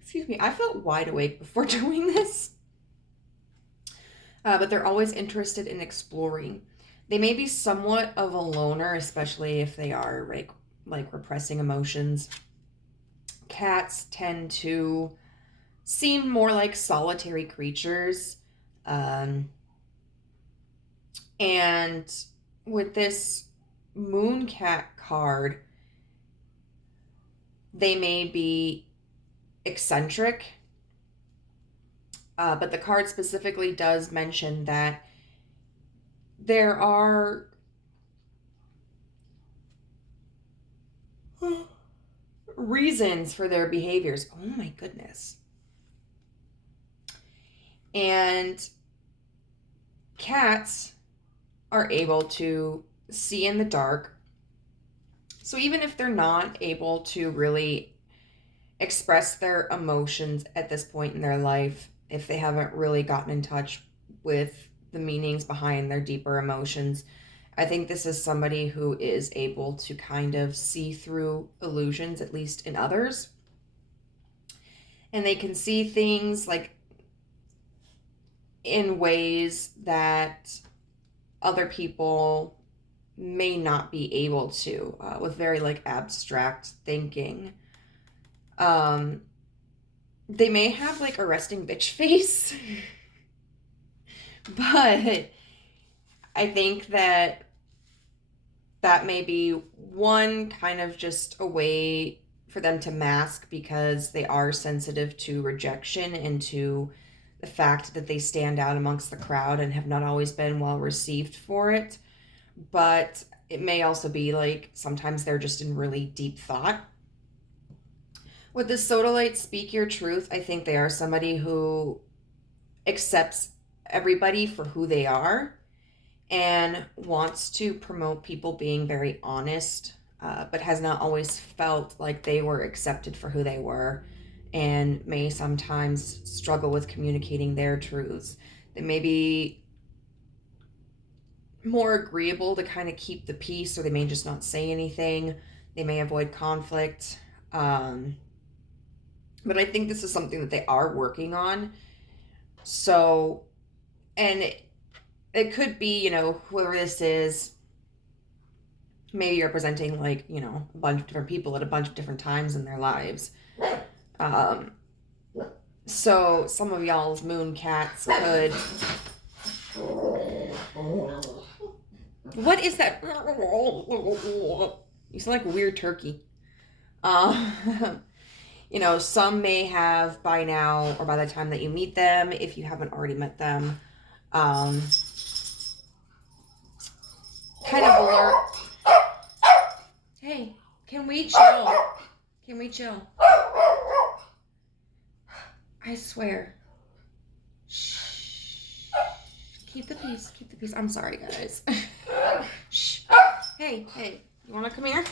excuse me, I felt wide awake before doing this. But they're always interested in exploring. They may be somewhat of a loner, especially if they are like repressing emotions. Cats tend to seem more like solitary creatures. And with this Mooncat card, they may be eccentric. But the card specifically does mention that there are reasons for their behaviors. Oh my goodness. And cats are able to see in the dark. So even if they're not able to really express their emotions at this point in their life, if they haven't really gotten in touch with the meanings behind their deeper emotions, I think this is somebody who is able to kind of see through illusions, at least in others. And they can see things like in ways that other people may not be able to, with very like abstract thinking. They may have like a resting bitch face, but I think that may be one kind of just a way for them to mask, because they are sensitive to rejection and to the fact that they stand out amongst the crowd and have not always been well received for it. But it may also be like sometimes they're just in really deep thought. With the Sodalite, Speak Your Truth, I think they are somebody who accepts everybody for who they are and wants to promote people being very honest, but has not always felt like they were accepted for who they were, and may sometimes struggle with communicating their truths. They may be more agreeable to kind of keep the peace, or they may just not say anything. They may avoid conflict. But I think this is something that they are working on. So, and it could be, you know, whoever this is, maybe representing like, you know, a bunch of different people at a bunch of different times in their lives. So some of y'all's moon cats could... What is that? You sound like a weird turkey. You know, some may have by now, or by the time that you meet them, if you haven't already met them, kind of learn... Hey, can we chill? Can we chill? I swear. Shh. Keep the peace. Keep the peace. I'm sorry, guys. Shh. Hey, you want to come here?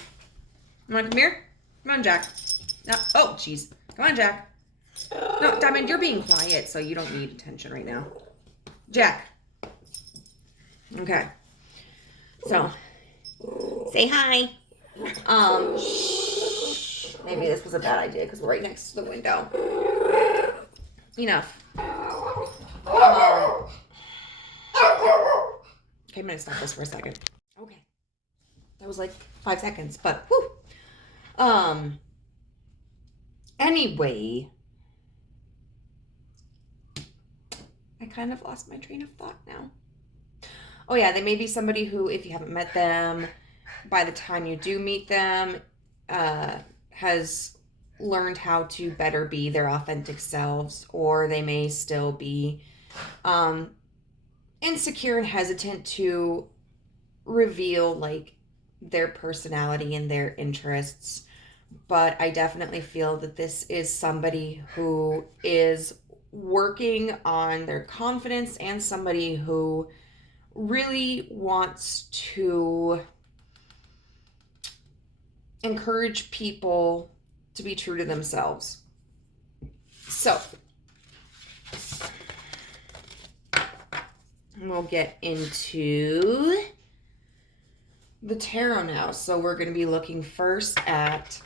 You want to come here? Come on, Jack. No. Oh, jeez. Come on, Jack. No, Diamond, you're being quiet, so you don't need attention right now. Jack. Okay. So, say hi. Maybe this was a bad idea because we're right next to the window. Enough. Okay, I'm gonna stop this for a second. Okay. That was like 5 seconds, but whew. Anyway, I kind of lost my train of thought now. Oh yeah, they may be somebody who, if you haven't met them, by the time you do meet them, has learned how to better be their authentic selves, or they may still be insecure and hesitant to reveal like their personality and their interests. But I definitely feel that this is somebody who is working on their confidence and somebody who really wants to encourage people to be true to themselves. So, we'll get into the tarot now. So we're going to be looking first at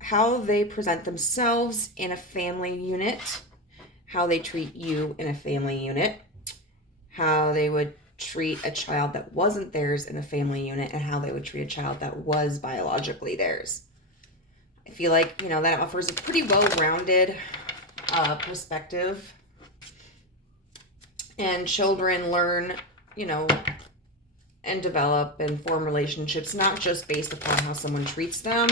how they present themselves in a family unit, how they treat you in a family unit, how they would treat a child that wasn't theirs in a family unit, and how they would treat a child that was biologically theirs. I feel like, you know, that offers a pretty well-rounded perspective. And children learn, you know, and develop and form relationships, not just based upon how someone treats them,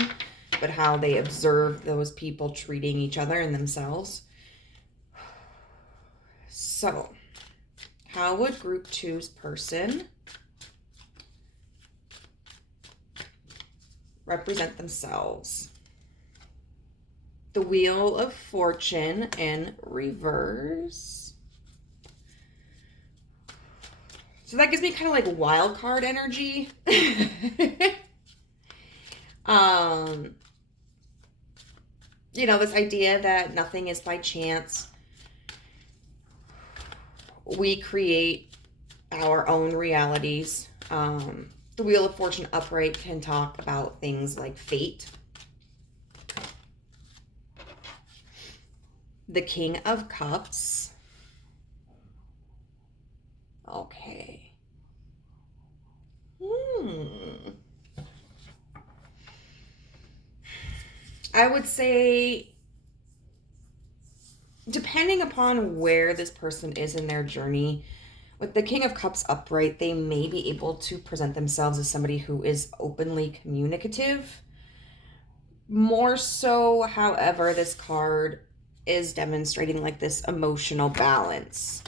but how they observe those people treating each other and themselves. So, how would Group 2's person represent themselves? The Wheel of Fortune in reverse. So that gives me kind of like wild card energy. You know, this idea that nothing is by chance. We create our own realities. The Wheel of Fortune upright can talk about things like fate. The King of Cups. Okay. I would say, depending upon where this person is in their journey, with the King of Cups upright, they may be able to present themselves as somebody who is openly communicative. More so, however, this card is demonstrating like this emotional balance.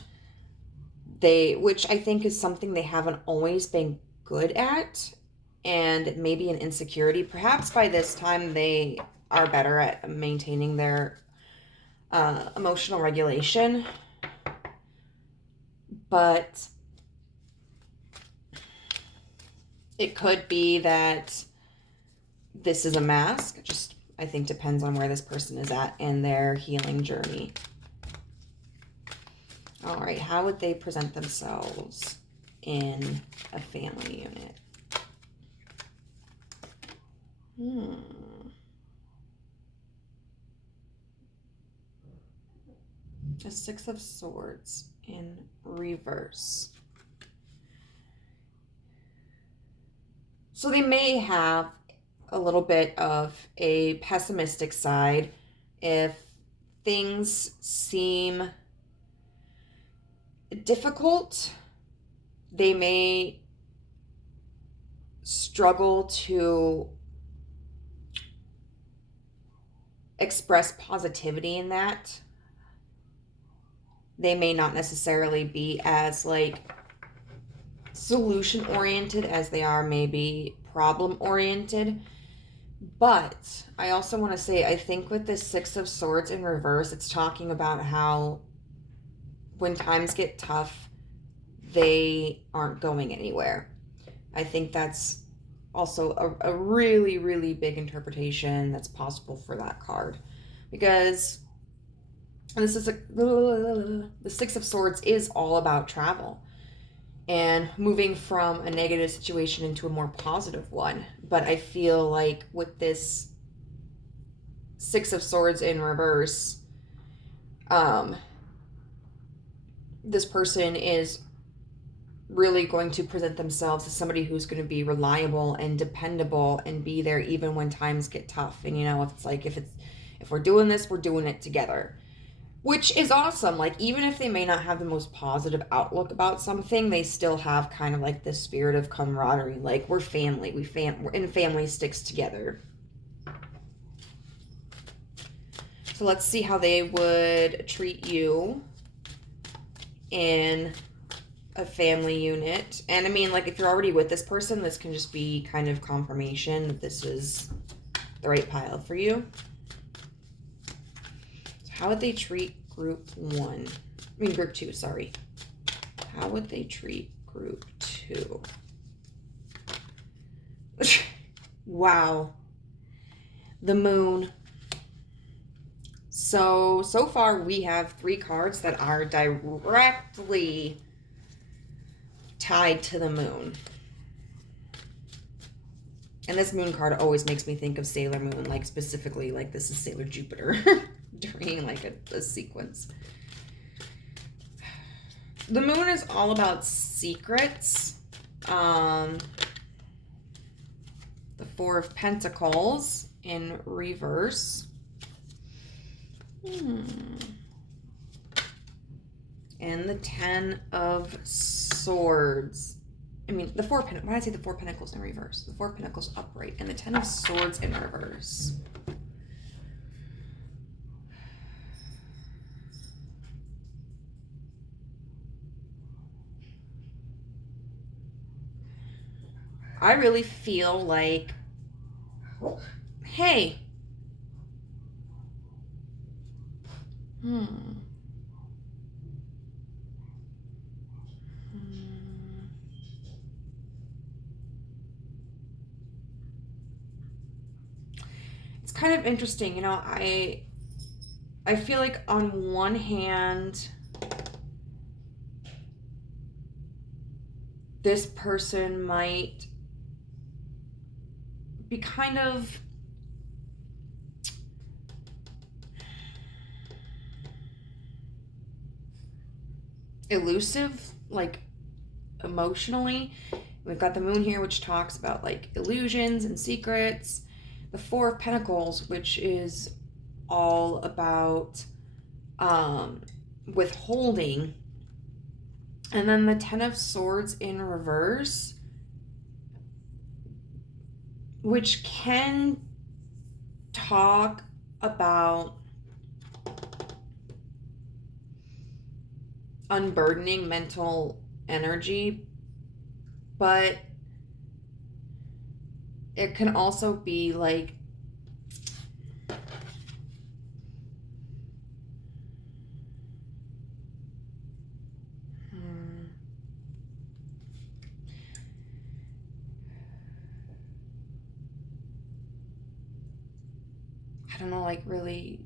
Which I think is something they haven't always been good at, and maybe an insecurity. Perhaps by this time they are better at maintaining their emotional regulation. But it could be that this is a mask. It just, I think, depends on where this person is at in their healing journey. All right, how would they present themselves in a family unit? A Six of Swords in reverse. So they may have a little bit of a pessimistic side. If things seem difficult, they may struggle to express positivity in that. They may not necessarily be as like solution oriented as they are maybe problem oriented. But I also want to say, I think with this Six of Swords in reverse, it's talking about how when times get tough, they aren't going anywhere. I think that's also a really, really big interpretation that's possible for that card. Because this is the Six of Swords is all about travel and moving from a negative situation into a more positive one. But I feel like with this Six of Swords in reverse, this person is really going to present themselves as somebody who's going to be reliable and dependable and be there even when times get tough. And you know, if we're doing this, we're doing it together, which is awesome. Like, even if they may not have the most positive outlook about something, they still have kind of like this spirit of camaraderie. Like, we're family. And family sticks together. So let's see how they would treat you in a family unit. And I mean, like, if you're already with this person, this can just be kind of confirmation that this is the right pile for you. So how would they treat group group two, sorry. How would they treat group two? Wow. The moon. So far we have 3 cards that are directly tied to the moon. And this moon card always makes me think of Sailor Moon, like specifically, like this is Sailor Jupiter during like a sequence. The moon is all about secrets. The Four of Pentacles in reverse. And the Ten of Swords. I mean, the Four Pentacles. Why did I say the Four Pentacles in reverse? The Four Pentacles upright and the Ten of Swords in reverse. I really feel like, hey. It's kind of interesting, you know, I feel like on one hand, this person might be kind of elusive, like emotionally. We've got the moon here, which talks about like illusions and secrets. The Four of Pentacles, which is all about withholding. And then the Ten of Swords in reverse, which can talk about unburdening mental energy, but it can also be like I don't know, like really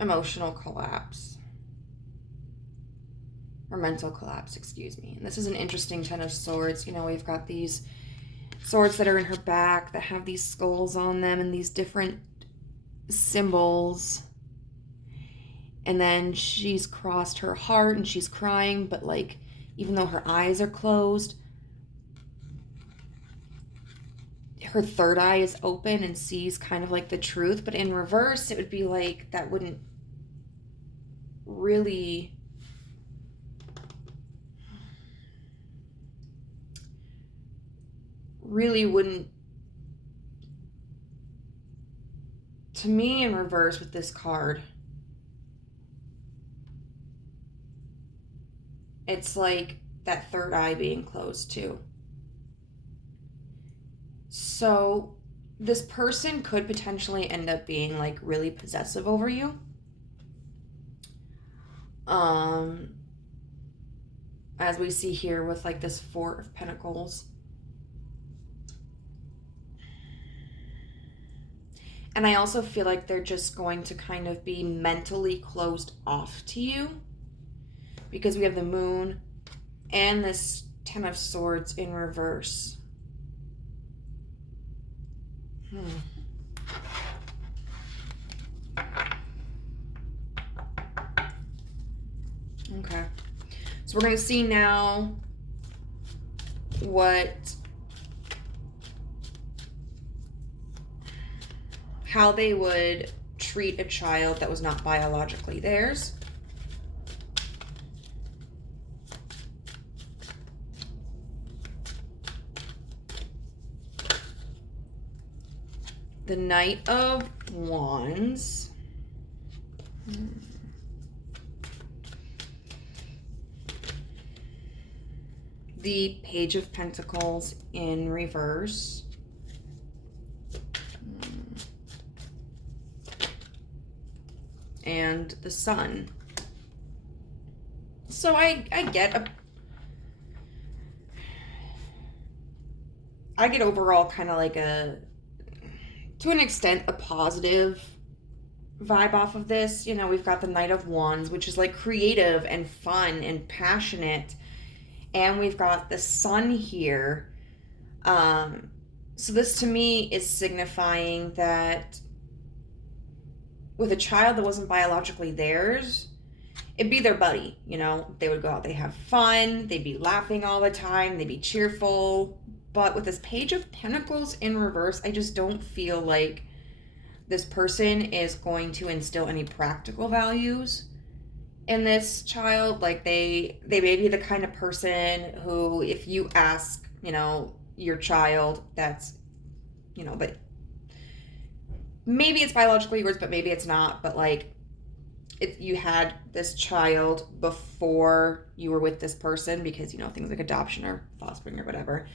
emotional collapse. or mental collapse, excuse me. And this is an interesting Ten of Swords. You know, we've got these swords that are in her back that have these skulls on them and these different symbols. And then she's crossed her heart and she's crying, but like, even though her eyes are closed, her third eye is open and sees kind of like the truth. But in reverse, it would be like that wouldn't really wouldn't, to me, in reverse with this card, it's like that third eye being closed too. So this person could potentially end up being like really possessive over you. As we see here with like this Four of Pentacles. And I also feel like they're just going to kind of be mentally closed off to you, because we have the Moon and this Ten of Swords in reverse. Okay. So we're going to see now how they would treat a child that was not biologically theirs. The Knight of Wands. The Page of Pentacles in reverse. And the Sun. So I get overall kind of like to an extent, a positive vibe off of this. You know, we've got the Knight of Wands, which is like creative and fun and passionate. And we've got the Sun here. So this to me is signifying that with a child that wasn't biologically theirs, it'd be their buddy, you know? They would go out, they have fun, they'd be laughing all the time, they'd be cheerful. But with this Page of Pentacles in reverse, I just don't feel like this person is going to instill any practical values in this child. Like they may be the kind of person who, if you ask, you know, your child that's, you know, but maybe it's biologically yours, but maybe it's not. But like, if you had this child before you were with this person, because, you know, things like adoption or fostering or whatever,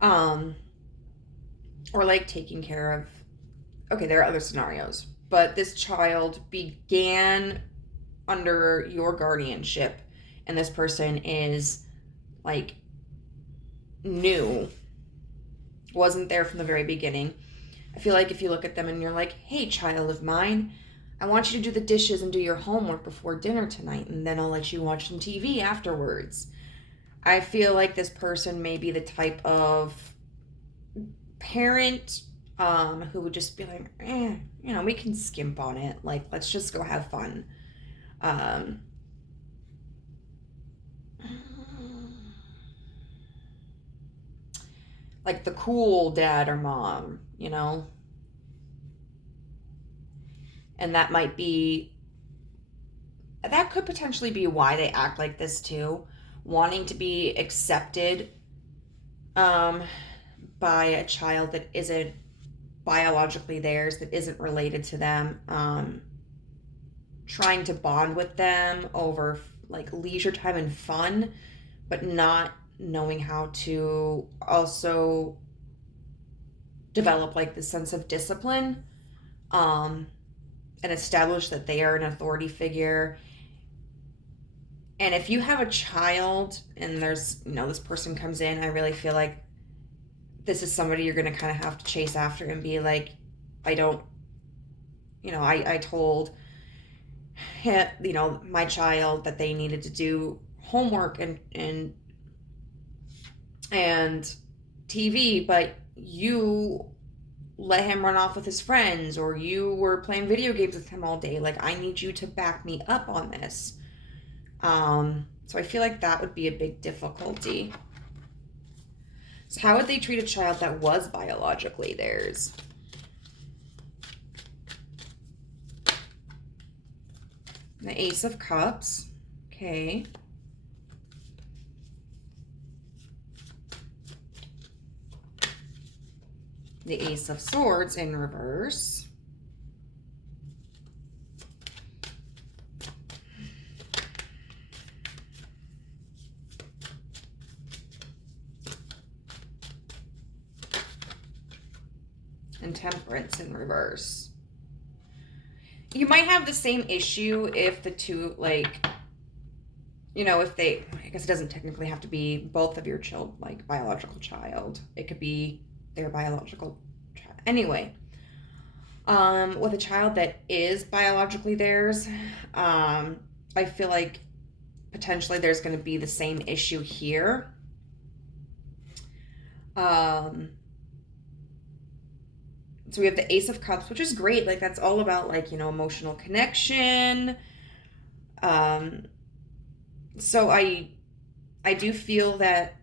or like taking care of, okay, there are other scenarios, but this child began under your guardianship and this person is like new, wasn't there from the very beginning. I feel like if you look at them and you're like, hey, child of mine, I want you to do the dishes and do your homework before dinner tonight, and then I'll let you watch some TV afterwards. I feel like this person may be the type of parent who would just be like, you know, we can skimp on it. Like, let's just go have fun. Like the cool dad or mom, you know? And that could potentially be why they act like this too. Wanting to be accepted by a child that isn't biologically theirs, that isn't related to them. Trying to bond with them over like leisure time and fun, but not knowing how to also develop like the sense of discipline, and establish that they are an authority figure. And if you have a child and there's, you know, this person comes in, I really feel like this is somebody you're going to kind of have to chase after and be like, I don't, you know, I told him, you know, my child that they needed to do homework and TV, but you let him run off with his friends, or you were playing video games with him all day. Like, I need you to back me up on this. So I feel like that would be a big difficulty. So how would they treat a child that was biologically theirs? The Ace of Cups. Okay. The Ace of Swords in reverse. And Temperance in reverse. You might have the same issue if the two, like, you know, if they, I guess it doesn't technically have to be both of your biological child. It could be their biological child. Anyway, with a child that is biologically theirs, I feel like potentially there's going to be the same issue here. So we have the Ace of Cups, which is great. Like, that's all about, like, you know, emotional connection. So I do feel that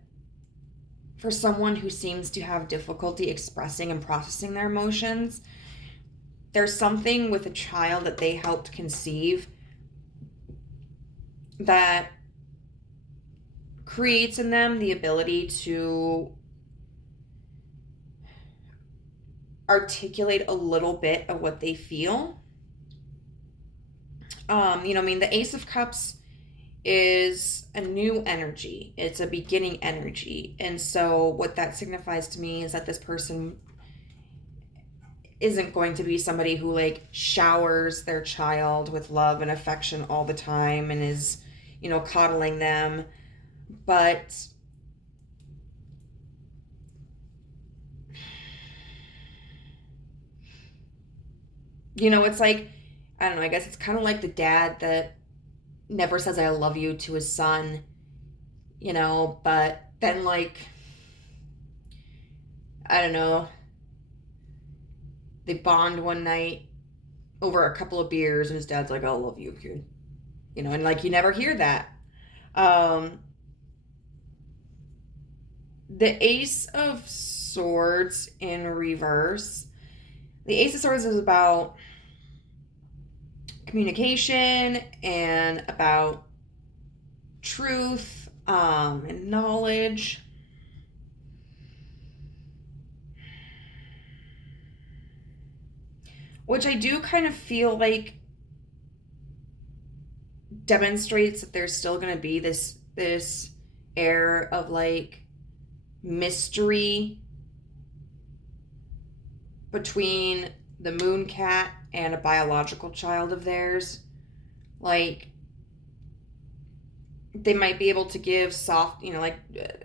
for someone who seems to have difficulty expressing and processing their emotions, there's something with a child that they helped conceive that creates in them the ability to articulate a little bit of what they feel. You know, I mean, the Ace of Cups is a new energy. It's a beginning energy. And so what that signifies to me is that this person isn't going to be somebody who, like, showers their child with love and affection all the time and is, you know, coddling them. But you know, it's like, I don't know, I guess it's kind of like the dad that never says I love you to his son, you know, but then, like, I don't know, they bond one night over a couple of beers and his dad's like, I love you, kid. You know, and, like, you never hear that. The Ace of Swords in reverse. The Ace of Swords is about communication and about truth, and knowledge. Which I do kind of feel like demonstrates that there's still going to be this air of, like, mystery between the moon cat and a biological child of theirs. Like, they might be able to give soft, you know, like,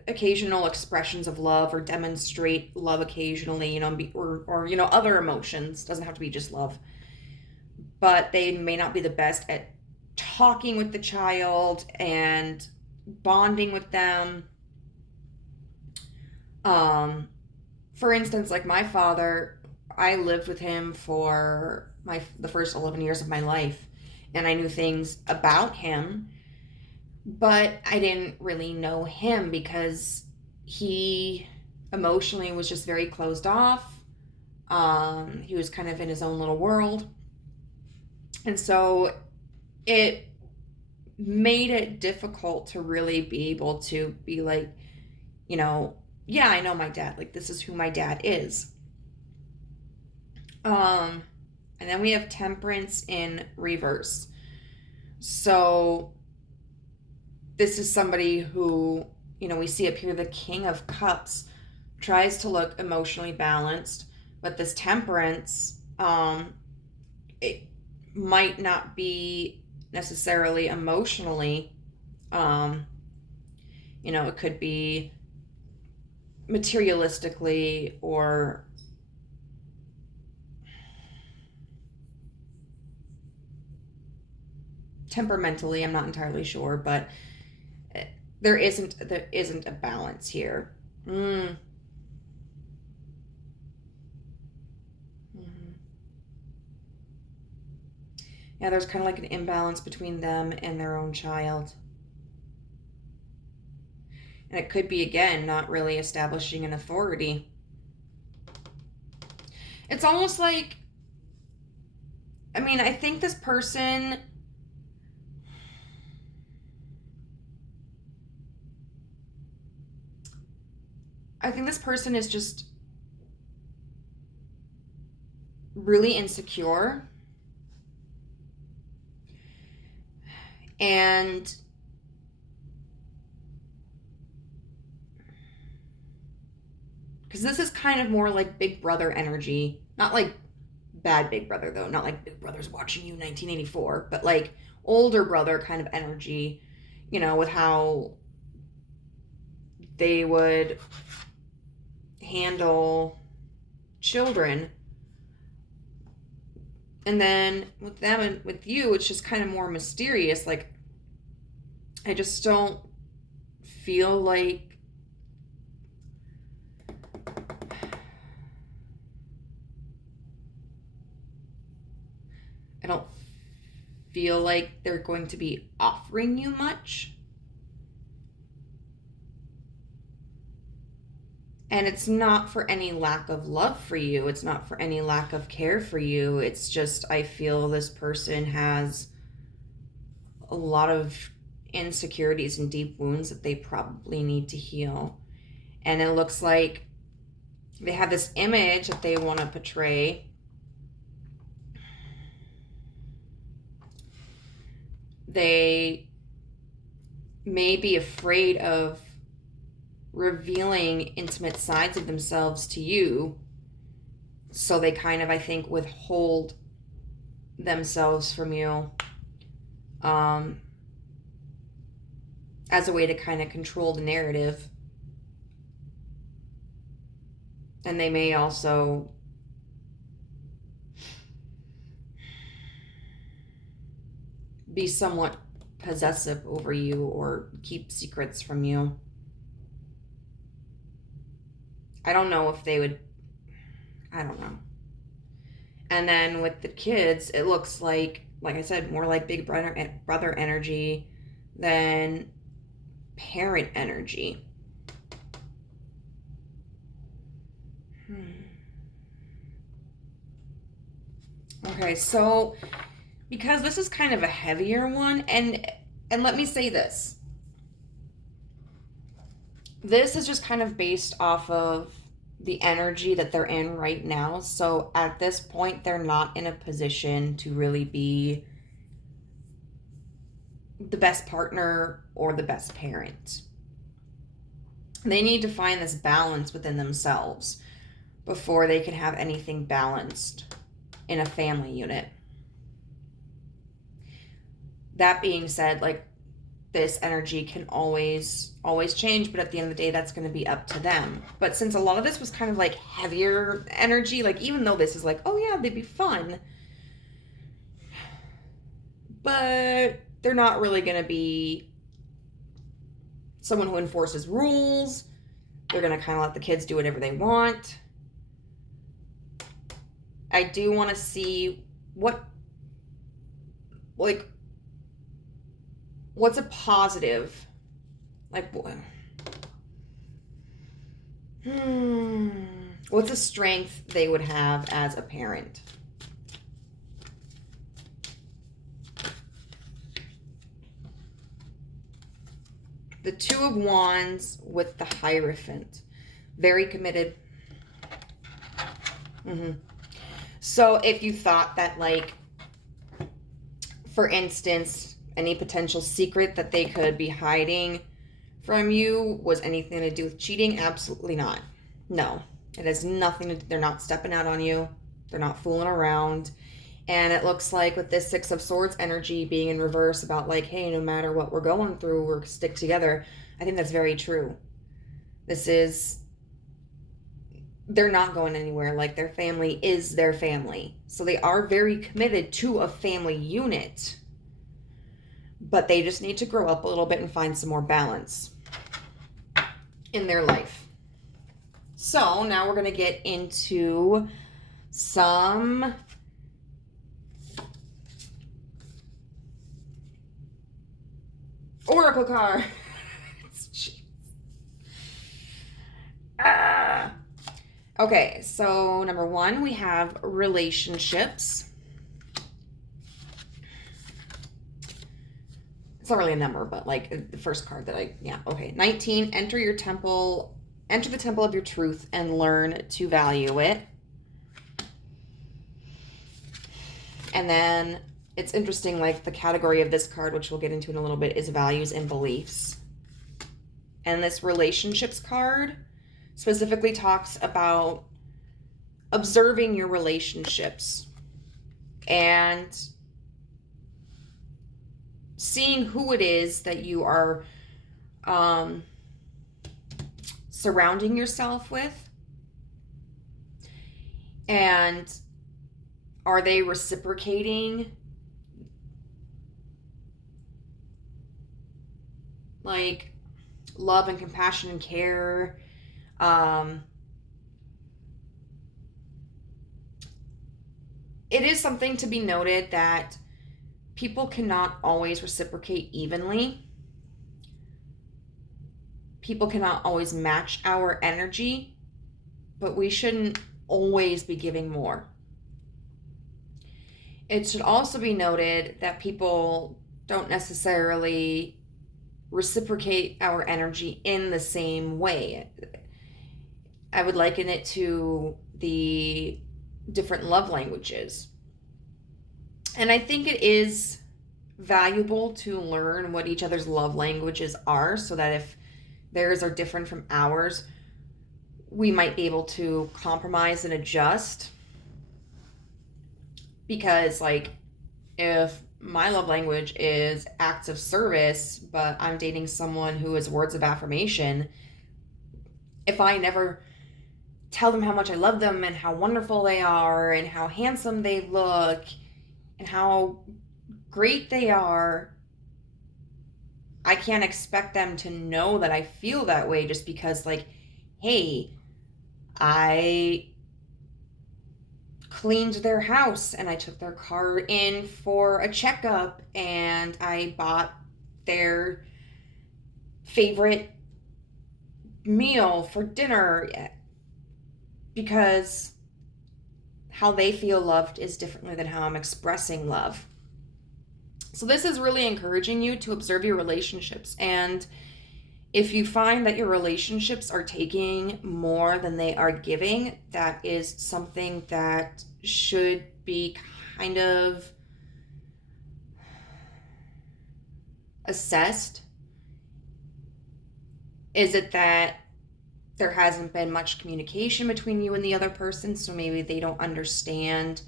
occasional expressions of love, or demonstrate love occasionally, you know, or you know, other emotions. Doesn't have to be just love. But they may not be the best at talking with the child and bonding with them. For instance, like, my father, I lived with him for the first 11 years of my life, and I knew things about him, but I didn't really know him because he emotionally was just very closed off. He was kind of in his own little world. And so it made it difficult to really be able to be like, you know, yeah, I know my dad. Like, this is who my dad is. And then we have Temperance in reverse. So this is somebody who, you know, we see up here, the King of Cups tries to look emotionally balanced, but this Temperance, it might not be necessarily emotionally, you know, it could be materialistically or temperamentally. I'm not entirely sure, but there isn't a balance here. Mm. Mm-hmm. Yeah, there's kind of like an imbalance between them and their own child. And it could be, again, not really establishing an authority. It's almost like, I mean, I think this person, is just really insecure. And because this is kind of more like Big Brother energy. Not like bad Big Brother, though. Not like Big Brother's watching you 1984, but like older brother kind of energy, you know, with how they would handle children. And then with them and with you, it's just kind of more mysterious. Like, I just don't feel like I don't feel like they're going to be offering you much. And it's not for any lack of love for you. It's not for any lack of care for you. It's just, I feel this person has a lot of insecurities and deep wounds that they probably need to heal. And it looks like they have this image that they want to portray. They may be afraid of revealing intimate sides of themselves to you. So they kind of, I think, withhold themselves from you as a way to kind of control the narrative. And they may also be somewhat possessive over you or keep secrets from you. I don't know if they would, I don't know. And then with the kids, it looks like I said, more like Big Brother energy than parent energy. Okay, so because this is kind of a heavier one, and let me say this. This is just kind of based off of the energy that they're in right now. So at this point, they're not in a position to really be the best partner or the best parent. They need to find this balance within themselves before they can have anything balanced in a family unit. That being said, like, this energy can always change, but at the end of the day, that's going to be up to them. But since a lot of this was kind of like heavier energy, like, even though this is like, oh yeah, they'd be fun, but they're not really going to be someone who enforces rules. They're going to kind of let the kids do whatever they want. I do want to see what's a positive, like, what's a strength they would have as a parent? The Two of Wands with the Hierophant. Very committed. So if you thought that, like, for instance, any potential secret that they could be hiding from you was anything to do with cheating, absolutely not. No, it has nothing to do. They're not stepping out on you. They're not fooling around. And it looks like with this Six of Swords energy being in reverse about, like, hey, no matter what we're going through, we're stick together. I think that's very true. They're not going anywhere. Like, their family is their family. So they are very committed to a family unit. But they just need to grow up a little bit and find some more balance. in their life. So now we're going to get into some oracle cards. Okay, so number 1, we have relationships. It's not really a number, but like the first card that okay. 19, enter the temple of your truth and learn to value it. And then it's interesting, like the category of this card, which we'll get into in a little bit, is values and beliefs. And this relationships card specifically talks about observing your relationships and seeing who it is that you are surrounding yourself with, and are they reciprocating like love and compassion and care. It is something to be noted that people cannot always reciprocate evenly. People cannot always match our energy, but we shouldn't always be giving more. It should also be noted that people don't necessarily reciprocate our energy in the same way. I would liken it to the different love languages. And I think it is valuable to learn what each other's love languages are, so that if theirs are different from ours, we might be able to compromise and adjust. Because like, if my love language is acts of service, but I'm dating someone who is words of affirmation, if I never tell them how much I love them and how wonderful they are and how handsome they look and how great they are, I can't expect them to know that I feel that way just because, like, hey, I cleaned their house and I took their car in for a checkup and I bought their favorite meal for dinner, because how they feel loved is differently than how I'm expressing love. So this is really encouraging you to observe your relationships. And if you find that your relationships are taking more than they are giving, that is something that should be kind of assessed. Is it that there hasn't been much communication between you and the other person, so maybe they don't understand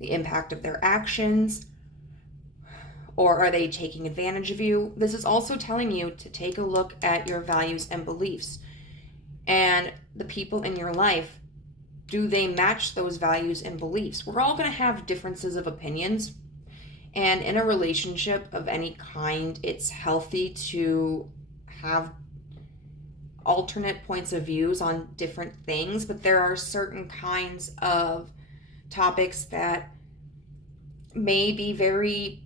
the impact of their actions? Or are they taking advantage of you? This is also telling you to take a look at your values and beliefs. And the people in your life, do they match those values and beliefs? We're all going to have differences of opinions. And in a relationship of any kind, it's healthy to have alternate points of views on different things. But there are certain kinds of topics that may be very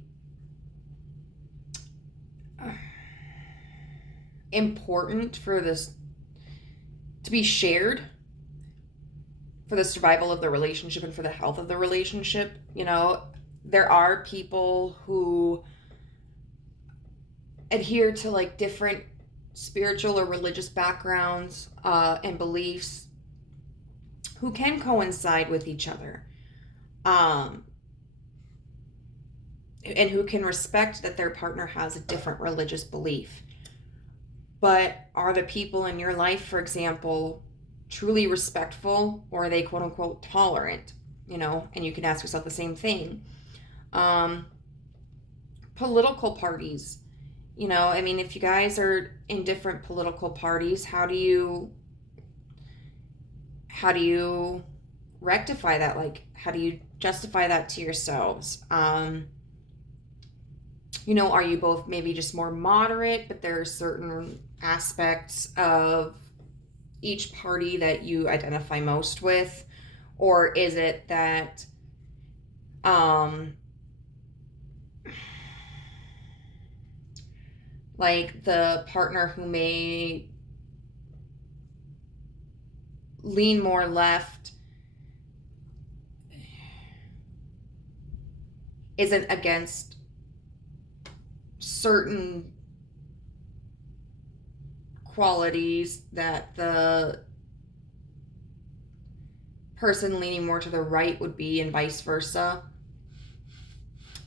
important for this to be shared for the survival of the relationship and for the health of the relationship. You know, there are people who adhere to like different spiritual or religious backgrounds and beliefs who can coincide with each other, and who can respect that their partner has a different religious belief. But are the people in your life, for example, truly respectful, or are they quote unquote tolerant? You know, and you can ask yourself the same thing. Political parties, you know, I mean, if you guys are in different political parties, how do you rectify that? Like, how do you justify that to yourselves? You know, are you both maybe just more moderate, but there are certain aspects of each party that you identify most with? Or is it that like the partner who may lean more left isn't against certain qualities that the person leaning more to the right would be, and vice versa?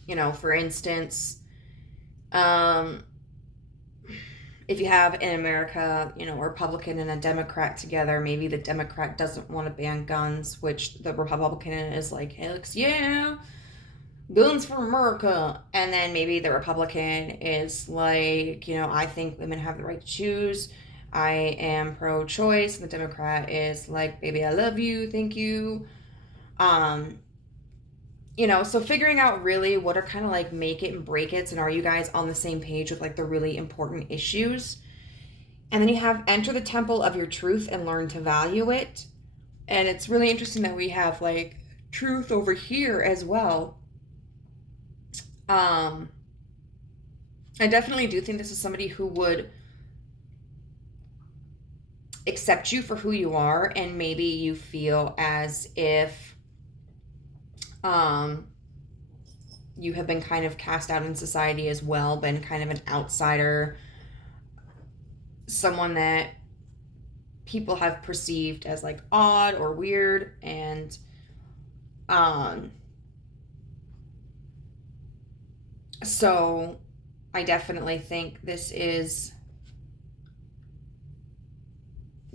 You know, for instance, if you have in America, you know, a Republican and a Democrat together, maybe the Democrat doesn't want to ban guns, which the Republican is like, Alex, yeah, guns for America. And then maybe the Republican is like, you know, I think women have the right to choose. I am pro-choice. And the Democrat is like, baby, I love you. Thank you. You know, so figuring out really what are kind of like make it and break it, and are you guys on the same page with like the really important issues? And then you have enter the temple of your truth and learn to value it. And it's really interesting that we have like truth over here as well. I definitely do think this is somebody who would accept you for who you are, and maybe you feel as if you have been kind of cast out in society as well, been kind of an outsider, someone that people have perceived as like odd or weird, and so I definitely think this is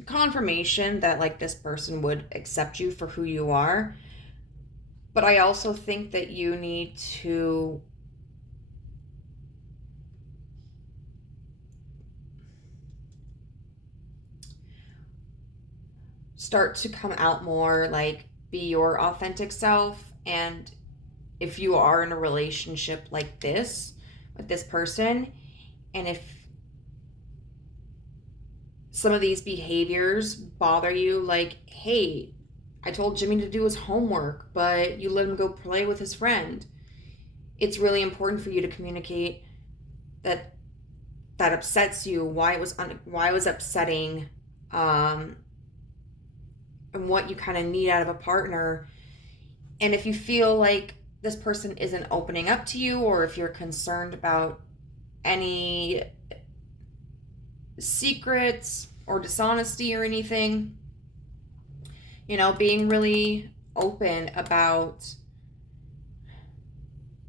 confirmation that like this person would accept you for who you are. But I also think that you need to start to come out more, like be your authentic self. And if you are in a relationship like this with this person, and if some of these behaviors bother you, like, hey, I told Jimmy to do his homework, but you let him go play with his friend. It's really important for you to communicate that upsets you, why it was upsetting, and what you kind of need out of a partner. And if you feel like this person isn't opening up to you, or if you're concerned about any secrets or dishonesty or anything, you know, being really open about,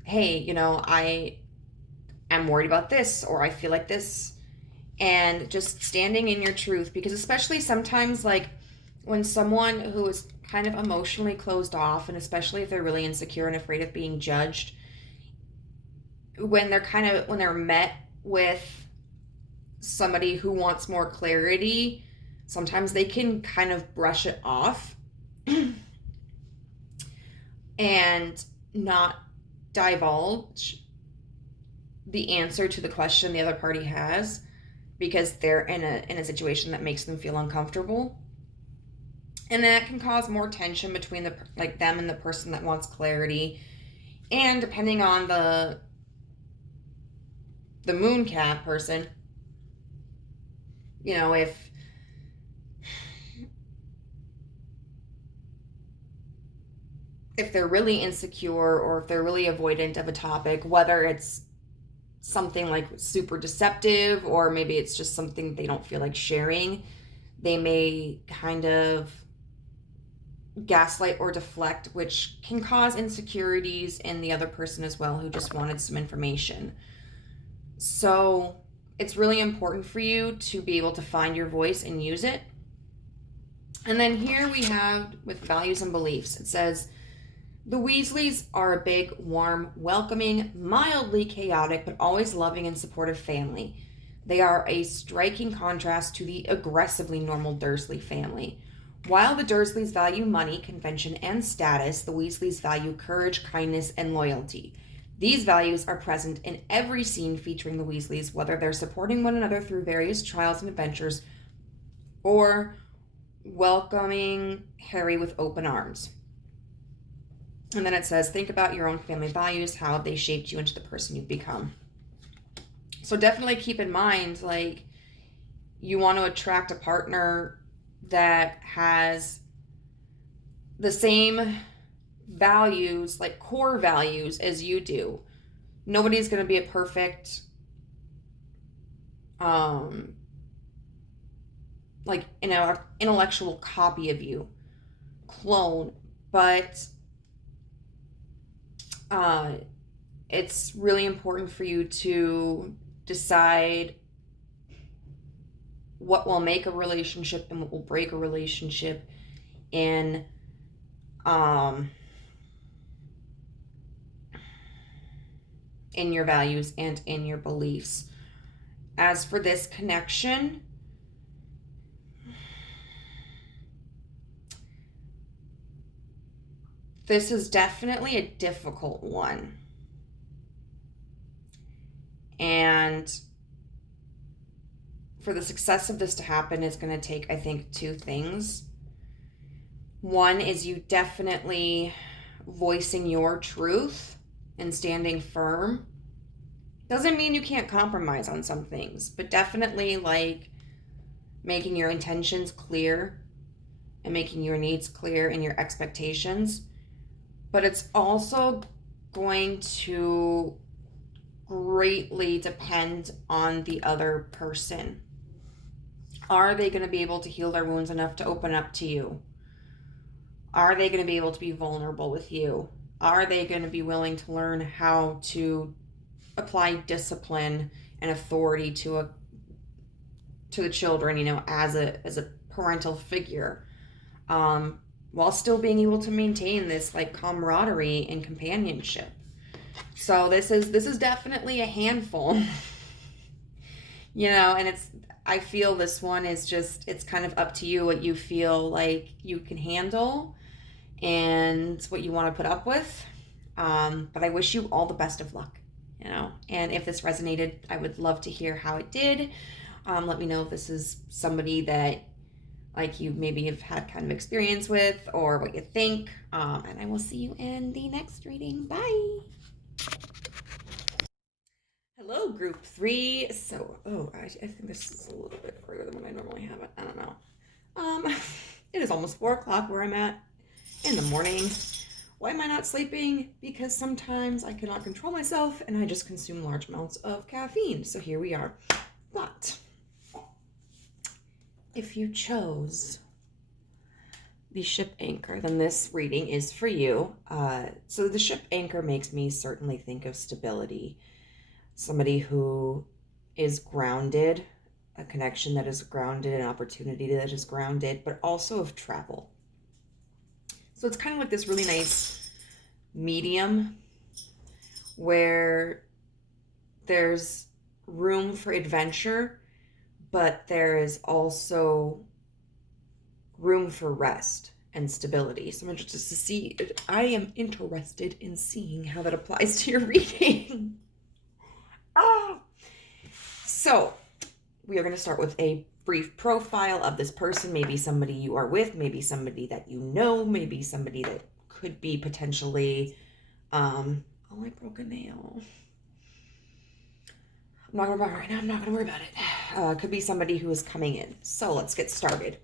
hey, you know, I'm worried about this, or I feel like this, and just standing in your truth. Because especially sometimes, like, when someone who is kind of emotionally closed off, and especially if they're really insecure and afraid of being judged, when they're met with somebody who wants more clarity, sometimes they can kind of brush it off and not divulge the answer to the question the other party has, because they're in a situation that makes them feel uncomfortable. And that can cause more tension between them and the person that wants clarity. And depending on the moon cat person, you know, if they're really insecure, or if they're really avoidant of a topic, whether it's something like super deceptive, or maybe it's just something they don't feel like sharing, they may kind of gaslight or deflect, which can cause insecurities in the other person as well, who just wanted some information. So it's really important for you to be able to find your voice and use it. And then here we have with values and beliefs, it says, the Weasleys are a big, warm, welcoming, mildly chaotic, but always loving and supportive family. They are a striking contrast to the aggressively normal Dursley family. While the Dursleys value money, convention, and status, the Weasleys value courage, kindness, and loyalty. These values are present in every scene featuring the Weasleys, whether they're supporting one another through various trials and adventures, or welcoming Harry with open arms. And then it says, think about your own family values, how they shaped you into the person you've become. So definitely keep in mind, like, you want to attract a partner that has the same values, like core values, as you do. Nobody's going to be a perfect, like, intellectual copy of you, clone, but it's really important for you to decide what will make a relationship and what will break a relationship in your values and in your beliefs. As for this connection, this is definitely a difficult one. And for the success of this to happen, it's going to take, I think, two things. One is you definitely voicing your truth and standing firm. Doesn't mean you can't compromise on some things, but definitely like making your intentions clear and making your needs clear and your expectations. But it's also going to greatly depend on the other person. Are they going to be able to heal their wounds enough to open up to you? Are they going to be able to be vulnerable with you? Are they going to be willing to learn how to apply discipline and authority to the children, as a parental figure, while still being able to maintain this like camaraderie and companionship? So this is definitely a handful. And I feel this one is just, it's kind of up to you what you feel like you can handle and what you want to put up with. But I wish you all the best of luck, and if this resonated, I would love to hear how it did. Let me know if this is somebody that like you maybe have had kind of experience with, or what you think. And I will see you in the next reading. Bye. Hello, group 3. So, I think this is a little bit further than what I normally have it. I don't know. It is almost 4 o'clock where I'm at in the morning. Why am I not sleeping? Because sometimes I cannot control myself and I just consume large amounts of caffeine. So here we are. But if you chose the ship anchor, then this reading is for you. So the ship anchor makes me certainly think of stability. Somebody who is grounded, a connection that is grounded, an opportunity that is grounded, but also of travel. So it's kind of like this really nice medium where there's room for adventure, but there is also room for rest and stability. So I am interested in seeing how that applies to your reading. So we are going to start with a brief profile of this person. Maybe somebody you are with, maybe somebody that you know, maybe somebody that could be potentially, I broke a nail. I'm not going to worry about it right now. I'm not going to worry about it. Could be somebody who is coming in. So let's get started.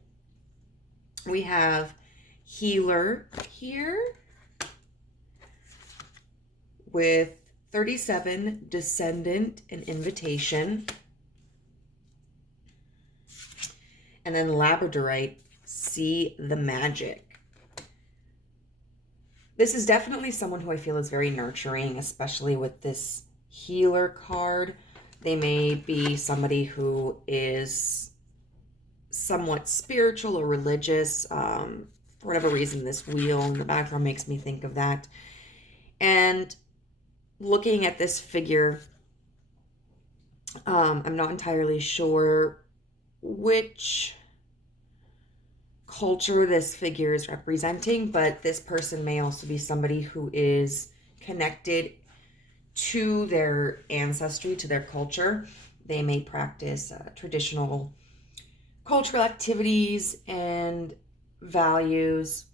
We have Healer here with 37, Descendant, and Invitation. And then Labradorite, See the Magic. This is definitely someone who I feel is very nurturing, especially with this Healer card. They may be somebody who is somewhat spiritual or religious. For whatever reason, this wheel in the background makes me think of that. And looking at this figure, I'm not entirely sure which culture this figure is representing, but this person may also be somebody who is connected to their ancestry, to their culture. They may practice traditional cultural activities and values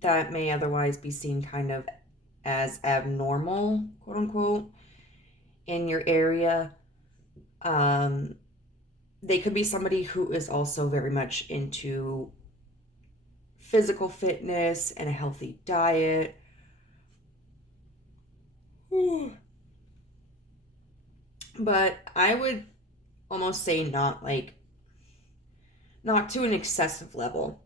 that may otherwise be seen kind of as abnormal, quote unquote, in your area. They could be somebody who is also very much into physical fitness and a healthy diet. But I would almost say not to an excessive level,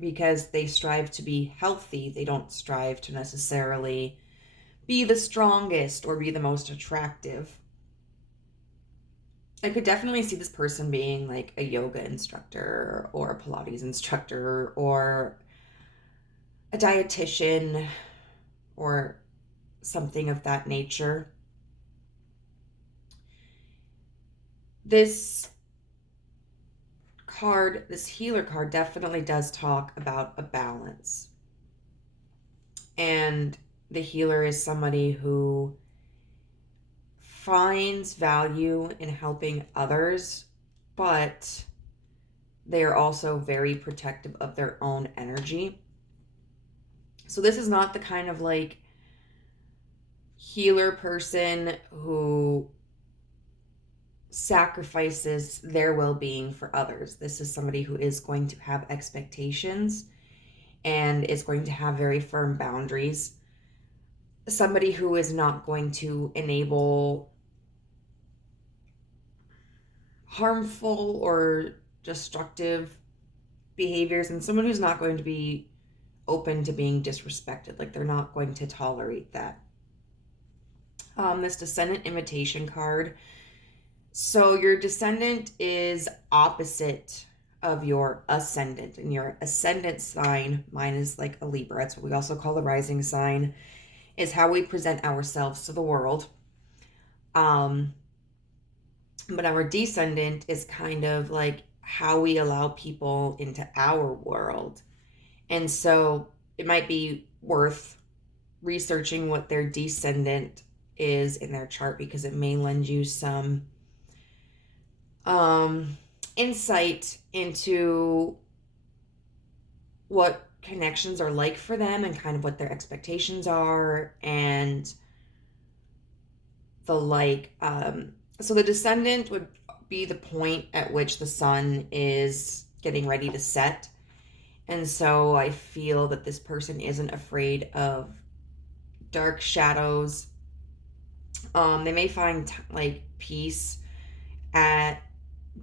because they strive to be healthy. They don't strive to necessarily be the strongest or be the most attractive. I could definitely see this person being like a yoga instructor or a Pilates instructor or a dietitian or something of that nature. This card, this healer card, definitely does talk about a balance. And the healer is somebody who finds value in helping others, but they are also very protective of their own energy. So this is not the kind of like healer person who sacrifices their well-being for others. This is somebody who is going to have expectations and is going to have very firm boundaries. Somebody who is not going to enable harmful or destructive behaviors, and someone who's not going to be open to being disrespected. Like, they're not going to tolerate that. This descendant invitation card. So your descendant is opposite of your ascendant, and your ascendant sign, mine is like a Libra, it's what we also call the rising sign, is how we present ourselves to the world. But our descendant is kind of like how we allow people into our world. And so it might be worth researching what their descendant is in their chart, because it may lend you some insight into what connections are like for them and kind of what their expectations are and the like. So the descendant would be the point at which the sun is getting ready to set. And so I feel that this person isn't afraid of dark shadows. They may find like peace at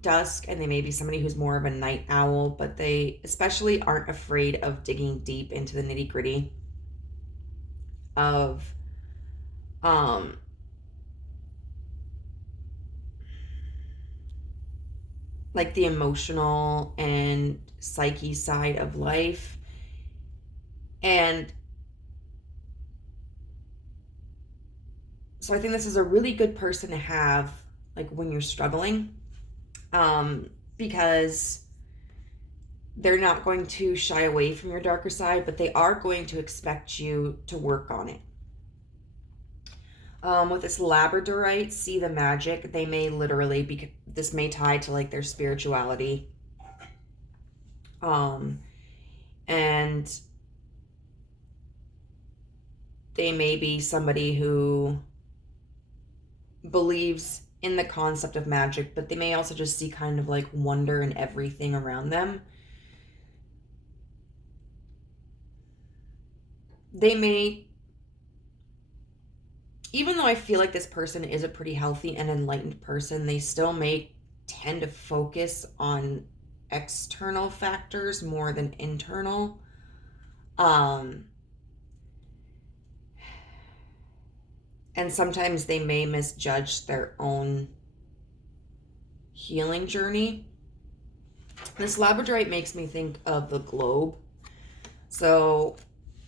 dusk, and they may be somebody who's more of a night owl, but they especially aren't afraid of digging deep into the nitty-gritty of like the emotional and psyche side of life. And so I think this is a really good person to have like when you're struggling, because they're not going to shy away from your darker side, but they are going to expect you to work on it. With this labradorite, see the magic, they may literally be, this may tie to like their spirituality. And they may be somebody who believes in the concept of magic, but they may also just see kind of like wonder in everything around them. They may, even though I feel like this person is a pretty healthy and enlightened person, they still may tend to focus on external factors more than internal. And sometimes they may misjudge their own healing journey. This labradorite makes me think of the globe. So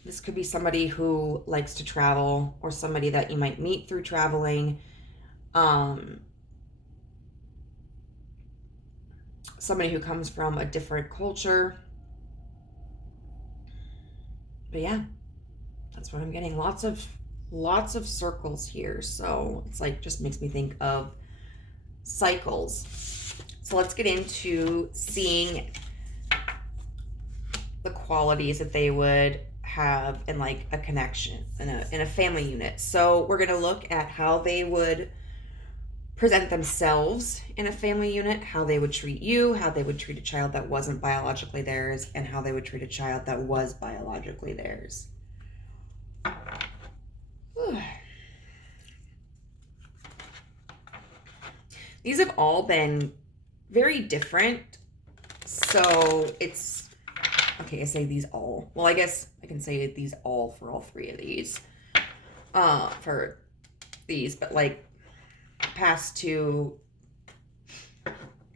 this could be somebody who likes to travel, or somebody that you might meet through traveling. Somebody who comes from a different culture. But yeah, that's what I'm getting. Lots of circles here. So it's like, just makes me think of cycles. So let's get into seeing the qualities that they would have in like a connection in a family unit. So we're going to look at how they would present themselves in a family unit, how they would treat you, how they would treat a child that wasn't biologically theirs, and how they would treat a child that was biologically theirs. These have all been very different. So it's, okay, I say these all. Well, I guess I can say these all for all three of these. For these, but like past two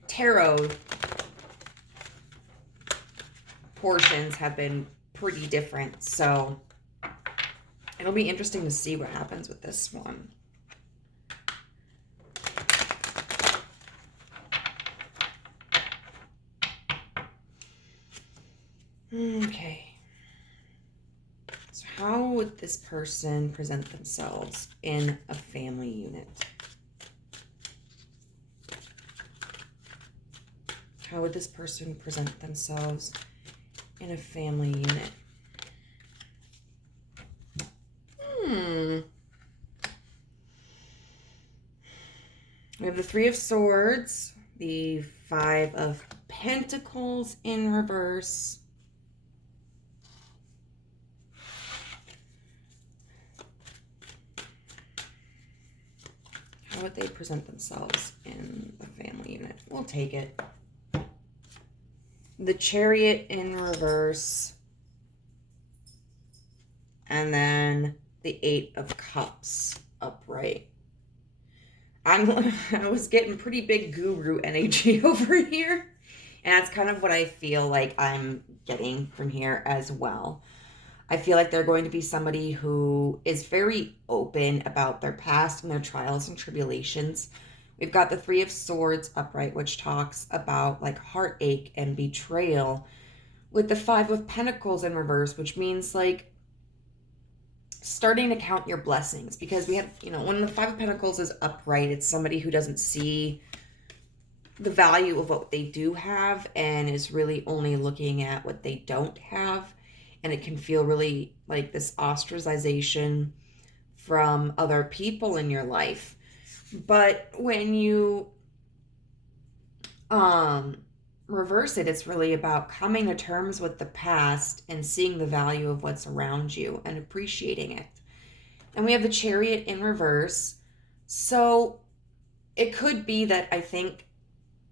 tarot portions have been pretty different. So it'll be interesting to see what happens with this one. Okay. So how would this person present themselves in a family unit? How would this person present themselves in a family unit? We have the Three of Swords, the Five of Pentacles in reverse, how would they present themselves in the family unit? We'll take it. The Chariot in reverse, and then the Eight of Cups upright. I was getting pretty big guru energy over here, and that's kind of what I feel like I'm getting from here as well. I feel like they're going to be somebody who is very open about their past and their trials and tribulations. We've got the Three of Swords upright, which talks about like heartache and betrayal, with the Five of Pentacles in reverse, which means like starting to count your blessings, because we have, when the Five of Pentacles is upright, it's somebody who doesn't see the value of what they do have and is really only looking at what they don't have. And it can feel really like this ostracization from other people in your life. But when you reverse it, it's really about coming to terms with the past and seeing the value of what's around you and appreciating it. And we have the Chariot in reverse. So it could be that, I think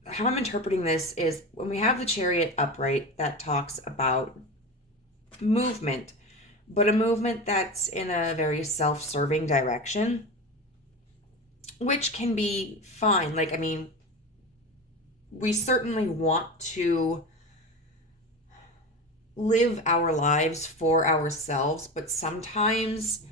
how I'm interpreting this is when we have the Chariot upright, that talks about movement, but a movement that's in a very self-serving direction, which can be fine. Like, I mean, we certainly want to live our lives for ourselves, but sometimes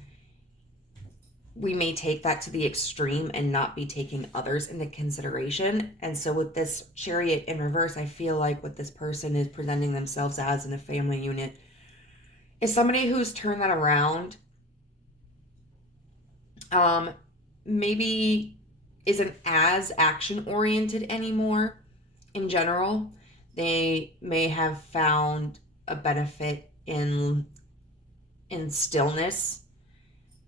we may take that to the extreme and not be taking others into consideration. And so with this Chariot in reverse, I feel like what this person is presenting themselves as in a family unit is somebody who's turned that around. Maybe isn't as action oriented anymore. In general, they may have found a benefit in stillness.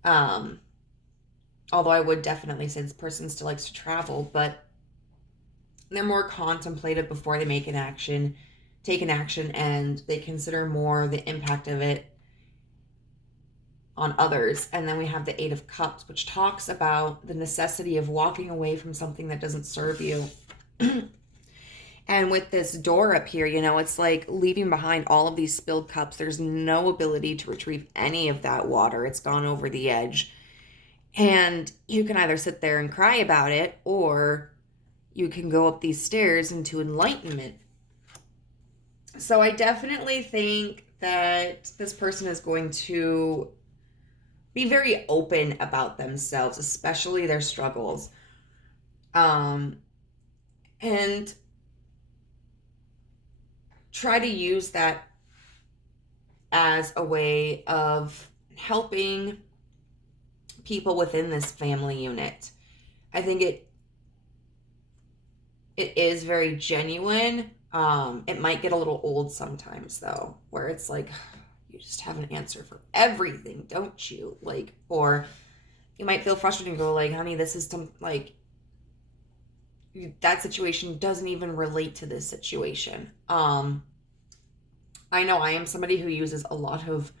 Although I would definitely say this person still likes to travel, but they're more contemplative before they take an action, and they consider more the impact of it on others. And then we have the Eight of Cups, which talks about the necessity of walking away from something that doesn't serve you. And with this door up here, it's like leaving behind all of these spilled cups. There's no ability to retrieve any of that water. It's gone over the edge. And you can either sit there and cry about it, or you can go up these stairs into enlightenment. So I definitely think that this person is going to be very open about themselves, especially their struggles. And try to use that as a way of helping people within this family unit. I think It is very genuine. It might get a little old sometimes though, where it's like, you just have an answer for everything, don't you? Like, or you might feel frustrated and go like, honey, this is like, that situation doesn't even relate to this situation. I know I am somebody who uses a lot of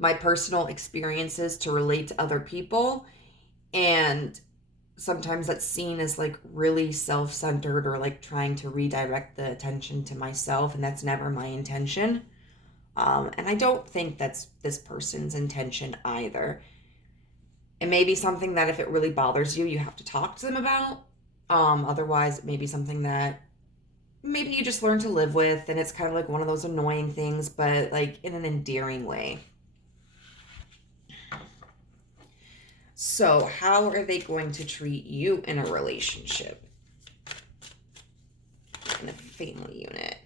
my personal experiences to relate to other people, and sometimes that's seen as like really self-centered or like trying to redirect the attention to myself, and that's never my intention. And I don't think that's this person's intention either. It may be something that if it really bothers you, you have to talk to them about. Otherwise, it may be something that maybe you just learn to live with, and it's kind of like one of those annoying things, but like in an endearing way. So, how are they going to treat you in a relationship? In a family unit?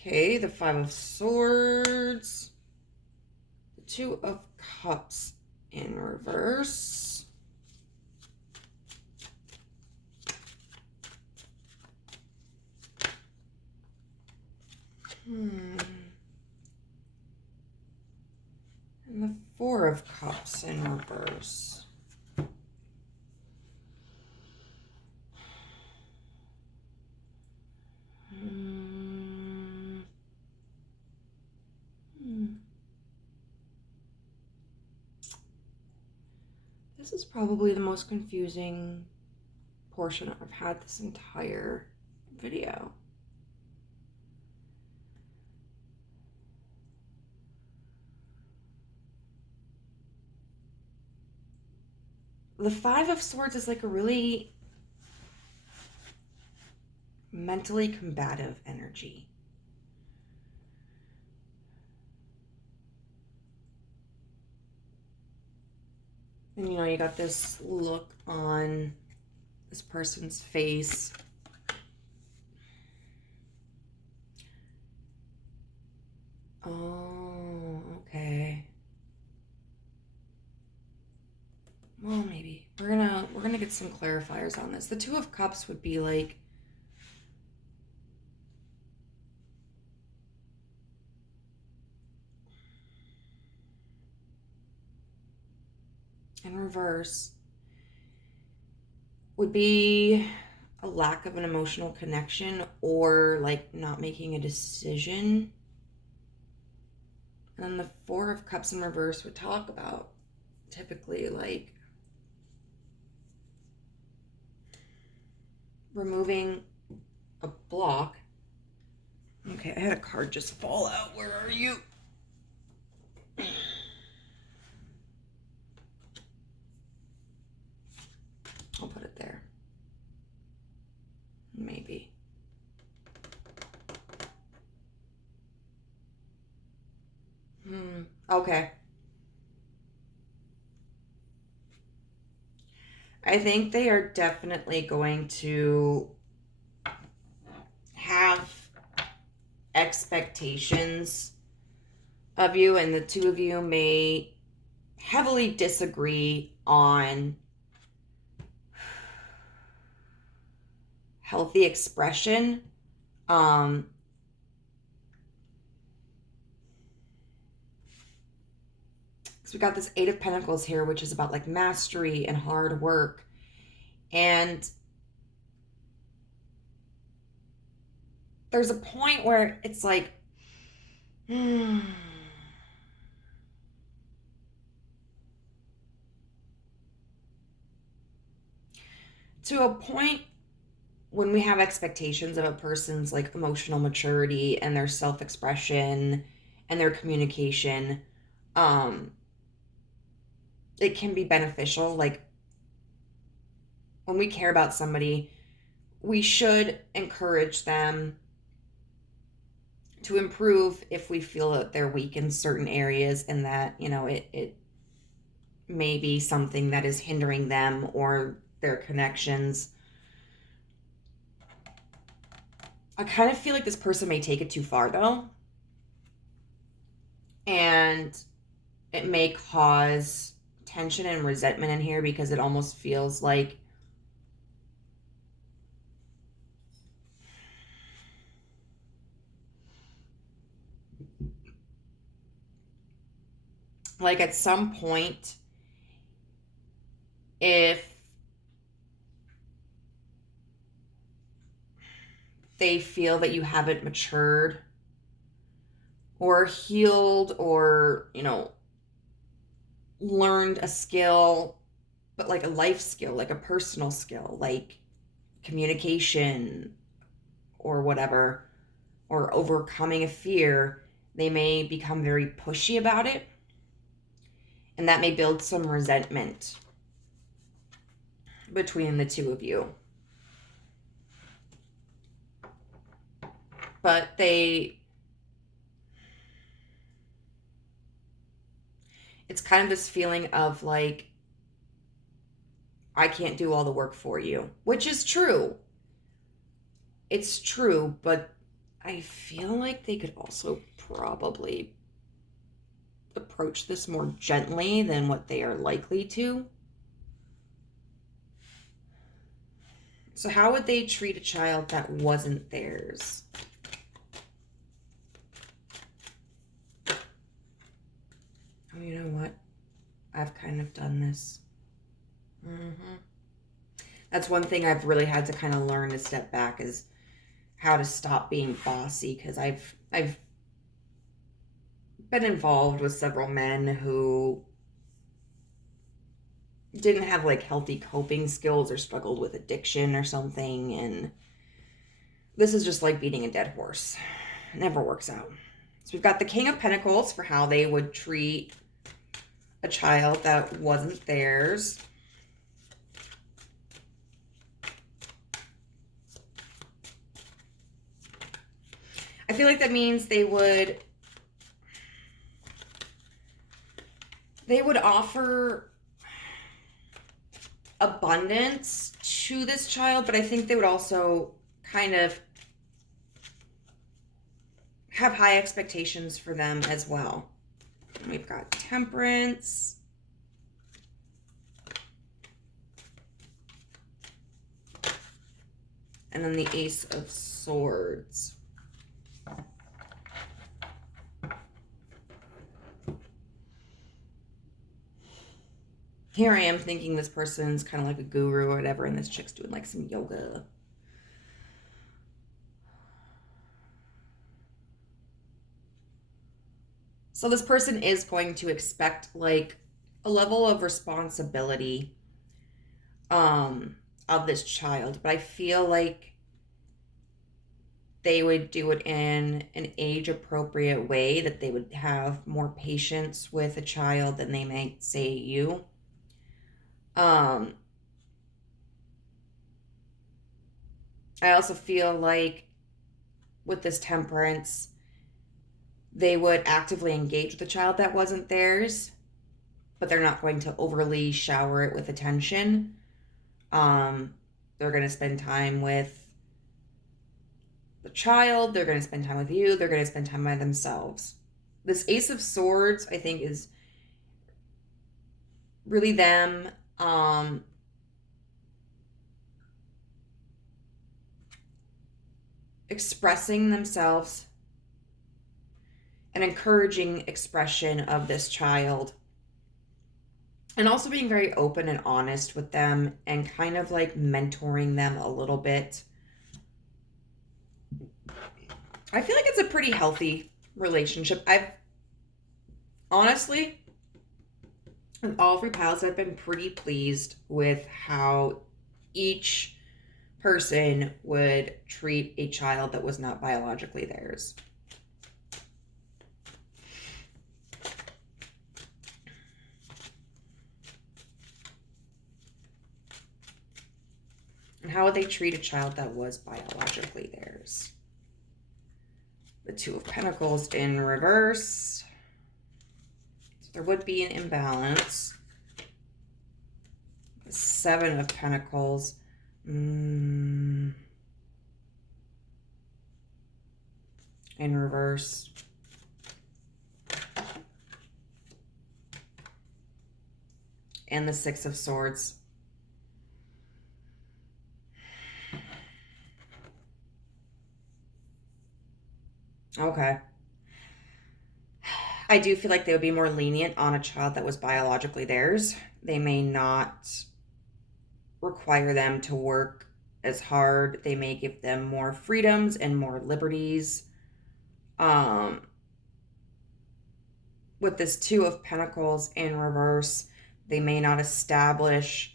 Okay, the Five of Swords. The Two of Cups in reverse. And the Four of Cups in reverse. This is probably the most confusing portion I've had this entire video. The Five of Swords is like a really mentally combative energy. And you got this look on this person's face. Oh, okay. Well, maybe. We're gonna get some clarifiers on this. The Two of Cups would be like in reverse would be a lack of an emotional connection or like not making a decision. And then the Four of Cups in reverse would talk about typically like removing a block. Okay, I had a card just fall out. Where are you? I'll put it there. Maybe. Okay. I think they are definitely going to have expectations of you, and the two of you may heavily disagree on healthy expression. Because we got this Eight of Pentacles here, which is about like mastery and hard work. And there's a point where it's like, to a point when we have expectations of a person's like emotional maturity and their self-expression and their communication, it can be beneficial. Like when we care about somebody, we should encourage them to improve if we feel that they're weak in certain areas and that, it may be something that is hindering them or their connections. I kind of feel like this person may take it too far though. And it may cause tension and resentment in here because it almost feels like at some point, if they feel that you haven't matured or healed or, learned a skill, but like a life skill, like a personal skill, like communication or whatever, or overcoming a fear, they may become very pushy about it. And that may build some resentment between the two of you. But it's kind of this feeling of like, I can't do all the work for you, which is true. It's true, but I feel like they could also probably approach this more gently than what they are likely to. So how would they treat a child that wasn't theirs? Oh, you know what? I've kind of done this. That's one thing I've really had to kind of learn to step back, is how to stop being bossy, because I've been involved with several men who didn't have like healthy coping skills or struggled with addiction or something, and this is just like beating a dead horse. It never works out. So we've got the King of Pentacles for how they would treat a child that wasn't theirs. I feel like that means they would offer abundance to this child, but I think they would also kind of have high expectations for them as well. And we've got Temperance. And then the Ace of Swords. Here I am thinking this person's kind of like a guru or whatever, and this chick's doing like some yoga. So this person is going to expect like a level of responsibility of this child, but I feel like they would do it in an age-appropriate way, that they would have more patience with a child than they might say you. I also feel like with this Temperance, they would actively engage with the child that wasn't theirs, but they're not going to overly shower it with attention. They're going to spend time with the child, they're going to spend time with you, they're going to spend time by themselves. This Ace of Swords, I think, is really them expressing themselves and encouraging expression of this child, and also being very open and honest with them and kind of like mentoring them a little bit. I feel like it's a pretty healthy relationship. I've honestly, with all three piles, I've been pretty pleased with how each person would treat a child that was not biologically theirs. And how would they treat a child that was biologically theirs? The Two of Pentacles in reverse. So there would be an imbalance. The Seven of Pentacles. In reverse. and the Six of Swords. Okay. I do feel like they would be more lenient on a child that was biologically theirs. They may not require them to work as hard. They may give them more freedoms and more liberties. With this Two of Pentacles in reverse, they may not establish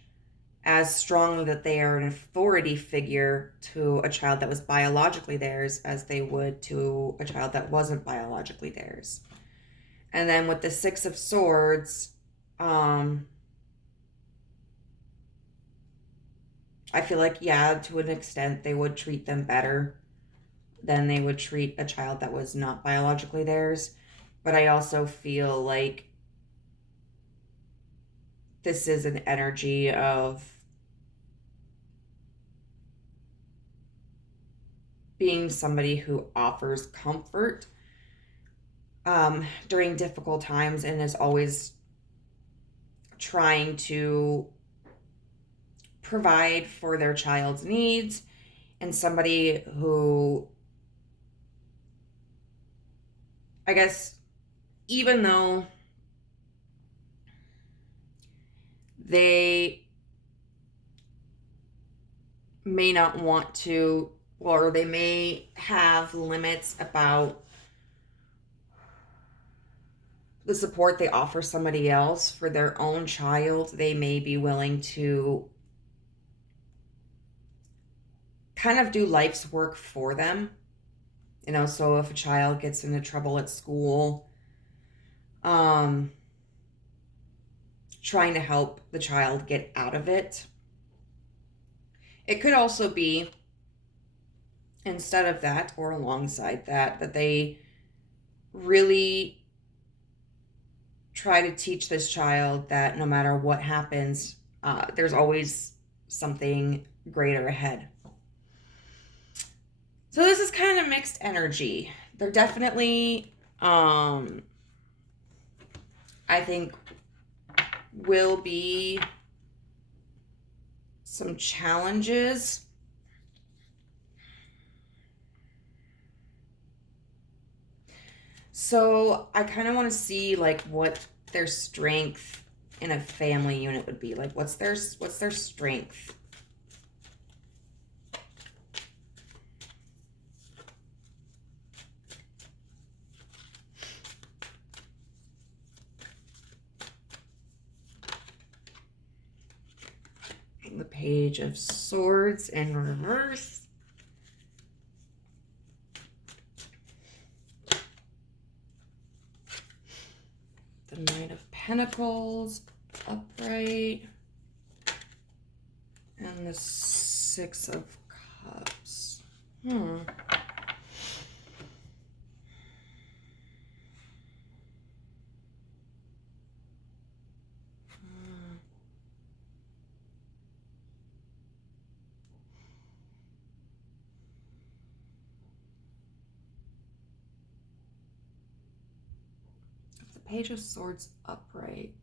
as strongly that they are an authority figure to a child that was biologically theirs as they would to a child that wasn't biologically theirs. And then with the Six of Swords, I feel like, yeah, to an extent, they would treat them better than they would treat a child that was not biologically theirs. But I also feel like this is an energy of being somebody who offers comfort during difficult times and is always trying to provide for their child's needs, and somebody who, I guess, even though they may not want to, or they may have limits about the support they offer somebody else for their own child, they may be willing to kind of do life's work for them. You know, so if a child gets into trouble at school, trying to help the child get out of it. It could also be, instead of that or alongside that, that they really try to teach this child that no matter what happens, there's always something greater ahead. So this is kind of mixed energy. They're definitely, I think, will be some challenges. So I kind of want to see like what their strength in a family unit would be. Like what's their strength? The Page of Swords in reverse. The Knight of Pentacles upright. And the Six of Cups. Page of Swords upright.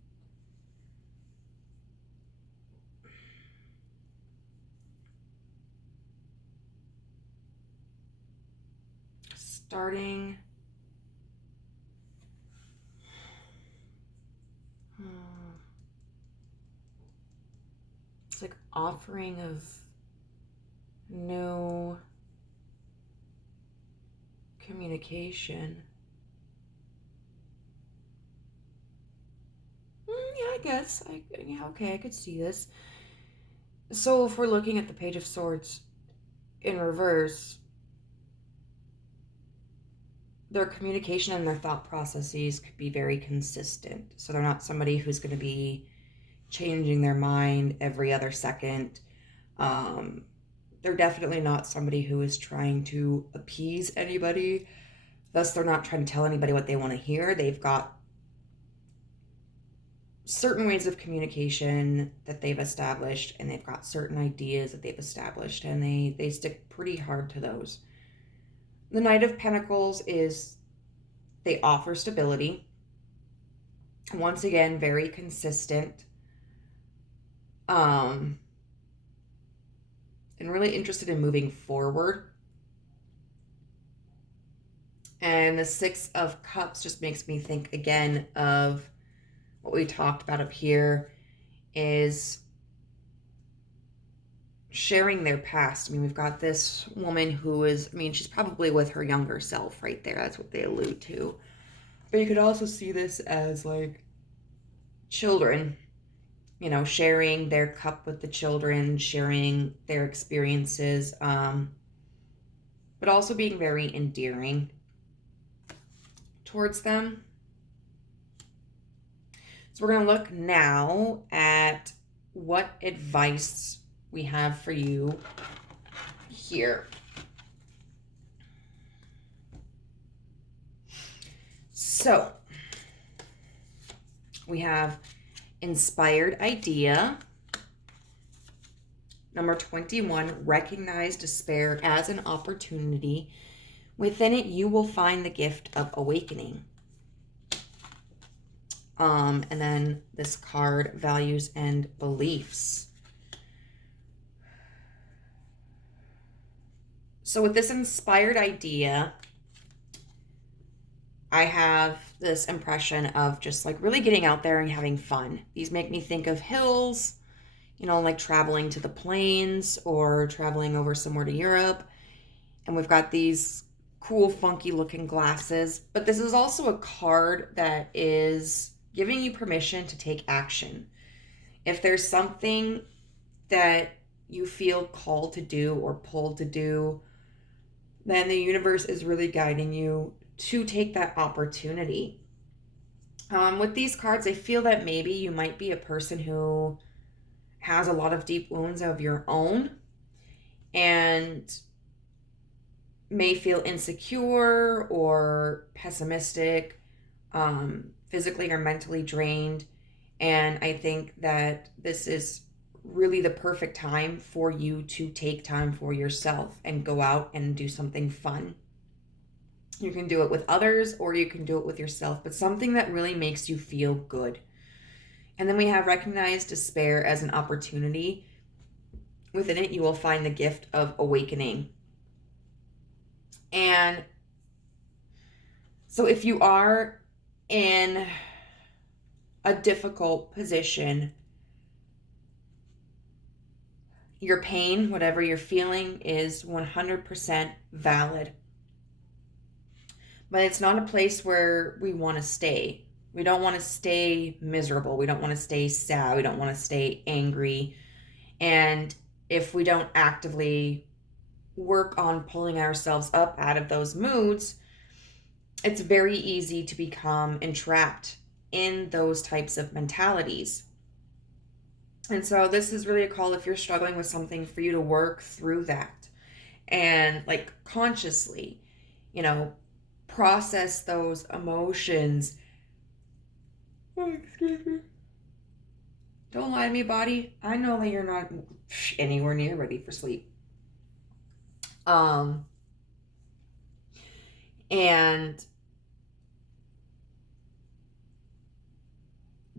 Starting. It's like offering of new communication. Yeah, I guess. Yeah, okay, I could see this. So if we're looking at the Page of Swords in reverse, their communication and their thought processes could be very consistent. So they're not somebody who's going to be changing their mind every other second. They're definitely not somebody who is trying to appease anybody. Thus, they're not trying to tell anybody what they want to hear. They've got certain ways of communication that they've established, and they've got certain ideas that they've established, and they stick pretty hard to those. The Knight of Pentacles is, they offer stability. Once again, very consistent. and really interested in moving forward. And the Six of Cups just makes me think again of what we talked about up here, is sharing their past. I mean, we've got this woman who is, I mean, she's probably with her younger self right there. That's what they allude to. But you could also see this as like children, you know, sharing their cup with the children, sharing their experiences, but also being very endearing towards them. So we're going to look now at what advice we have for you here. So we have inspired idea. Number 21, recognize despair as an opportunity. Within it, you will find the gift of awakening. And then this card, values and beliefs. So with this inspired idea, I have this impression of just like really getting out there and having fun. These make me think of hills, you know, like traveling to the plains or traveling over somewhere to Europe. And we've got these cool, funky looking glasses. But this is also a card that is giving you permission to take action. If there's something that you feel called to do or pulled to do, then the universe is really guiding you to take that opportunity. With these cards, I feel that maybe you might be a person who has a lot of deep wounds of your own and may feel insecure or pessimistic, physically or mentally drained. And I think that this is really the perfect time for you to take time for yourself and go out and do something fun. You can do it with others or you can do it with yourself, but something that really makes you feel good. And then we have recognize despair as an opportunity. Within it, you will find the gift of awakening. And so if you are in a difficult position, your pain, whatever you're feeling, is 100% valid. But it's not a place where we want to stay. We don't want to stay miserable. We don't want to stay sad. We don't want to stay angry. And if we don't actively work on pulling ourselves up out of those moods, it's very easy to become entrapped in those types of mentalities. And so this is really a call, if you're struggling with something, for you to work through that and like consciously, you know, process those emotions. Oh, excuse me. Don't lie to me, body. I know that you're not anywhere near ready for sleep. And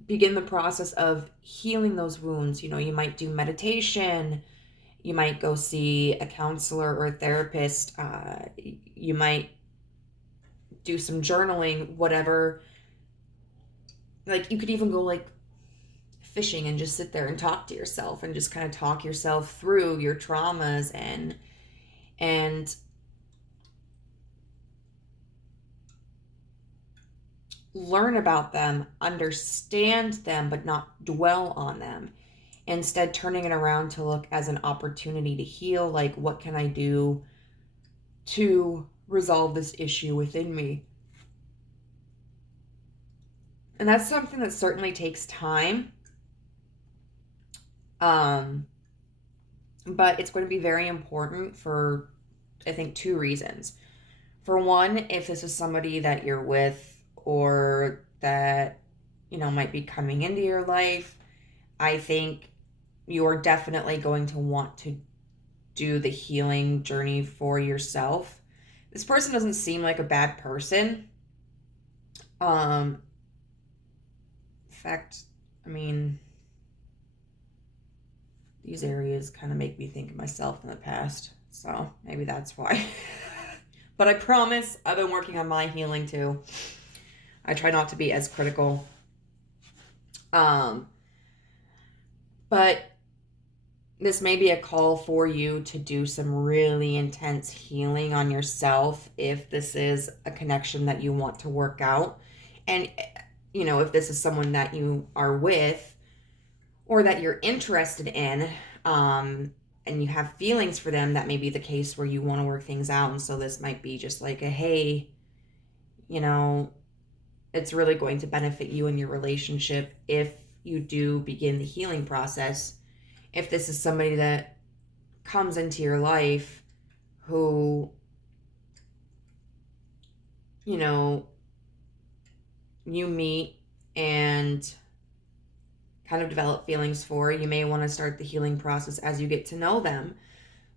begin the process of healing those wounds. You know, you might do meditation. You might go see a counselor or a therapist. You might do some journaling, whatever. Like, you could even go like fishing and just sit there and talk to yourself and just kind of talk yourself through your traumas and learn about them, understand them, but not dwell on them. Instead, turning it around to look as an opportunity to heal. Like, what can I do to resolve this issue within me? And that's something that certainly takes time. But it's going to be very important for, I think, two reasons. For one, if this is somebody that you're with or that, you know, might be coming into your life, I think you're definitely going to want to do the healing journey for yourself. This person doesn't seem like a bad person. In fact, I mean, these areas kind of make me think of myself in the past. So maybe that's why. But I promise I've been working on my healing too. I try not to be as critical. But this may be a call for you to do some really intense healing on yourself if this is a connection that you want to work out. And, you know, if this is someone that you are with or that you're interested in, and you have feelings for them, that may be the case where you want to work things out. And so this might be just like a, hey, you know, it's really going to benefit you in your relationship if you do begin the healing process. If this is somebody that comes into your life who, you know, you meet and kind of develop feelings for, you may want to start the healing process as you get to know them,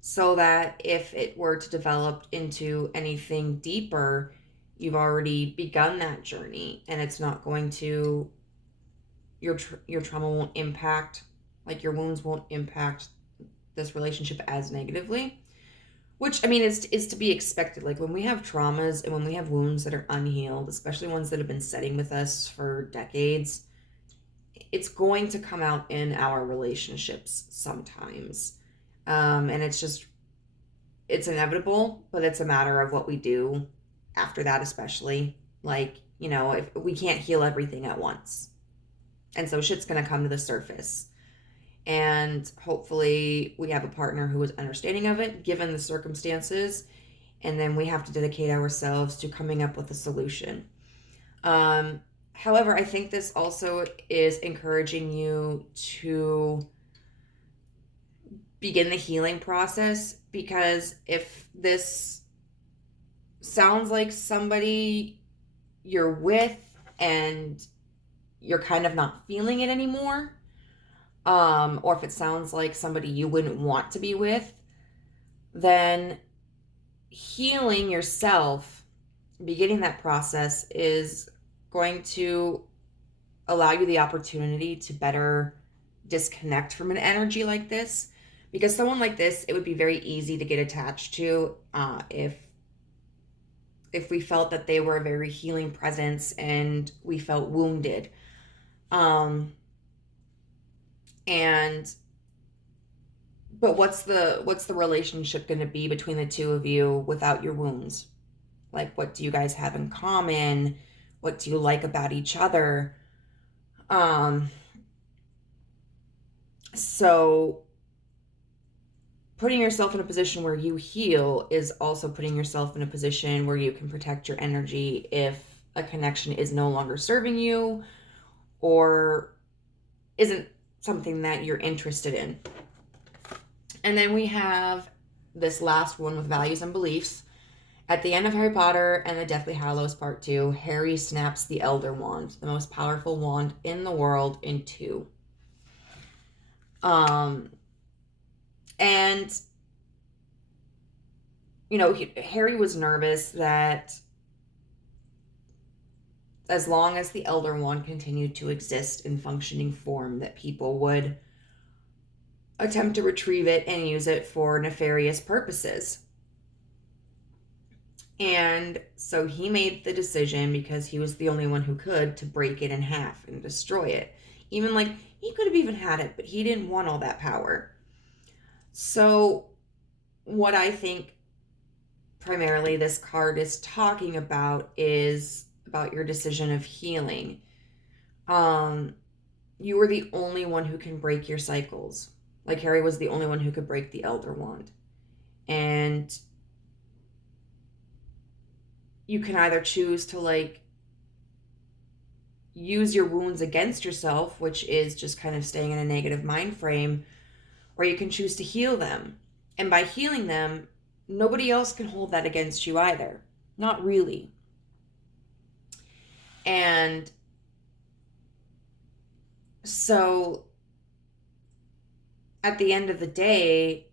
so that if it were to develop into anything deeper, you've already begun that journey, and it's not going to, your trauma won't impact, like your wounds won't impact this relationship as negatively. Which, I mean, is to be expected. Like when we have traumas and when we have wounds that are unhealed, especially ones that have been setting with us for decades, it's going to come out in our relationships sometimes. And it's inevitable, but it's a matter of what we do after that, especially. Like, you know, if we can't heal everything at once. And so shit's going to come to the surface. And hopefully we have a partner who is understanding of it, given the circumstances. And then we have to dedicate ourselves to coming up with a solution. However, I think this also is encouraging you to begin the healing process, because if this sounds like somebody you're with and you're kind of not feeling it anymore, or if it sounds like somebody you wouldn't want to be with, then healing yourself, beginning that process, is going to allow you the opportunity to better disconnect from an energy like this. Because someone like this, it would be very easy to get attached to if we felt that they were a very healing presence and we felt wounded. But what's the relationship going to be between the two of you without your wounds? Like, what do you guys have in common? What do you like about each other? So putting yourself in a position where you heal is also putting yourself in a position where you can protect your energy if a connection is no longer serving you or isn't something that you're interested in. And then we have this last one with values and beliefs. At the end of Harry Potter and the Deathly Hallows Part 2, Harry snaps the Elder Wand, the most powerful wand in the world, in two. And, you know, Harry was nervous that as long as the Elder Wand continued to exist in functioning form, that people would attempt to retrieve it and use it for nefarious purposes. And so he made the decision, because he was the only one who could, to break it in half and destroy it. Even, like, he could have even had it, but he didn't want all that power. So what I think primarily this card is talking about is about your decision of healing. You were the only one who can break your cycles. Like Harry was the only one who could break the Elder Wand. And you can either choose to, like, use your wounds against yourself, which is just kind of staying in a negative mind frame, or you can choose to heal them. And by healing them, nobody else can hold that against you either. Not really. And so at the end of the day,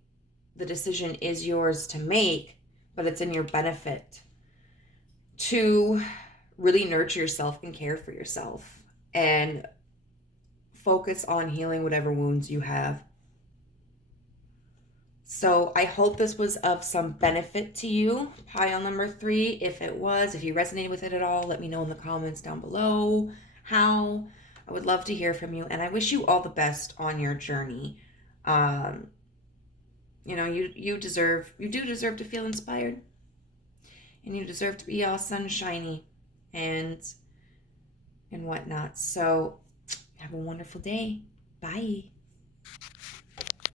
the decision is yours to make, but it's in your benefit to really nurture yourself and care for yourself and focus on healing whatever wounds you have. So I hope this was of some benefit to you, pile number 3. If it was, if you resonated with it at all, let me know in the comments down below how. I would love to hear from you, and I wish you all the best on your journey. Um, you do deserve to feel inspired, and you deserve to be all sunshiny and whatnot. So have a wonderful day. Bye.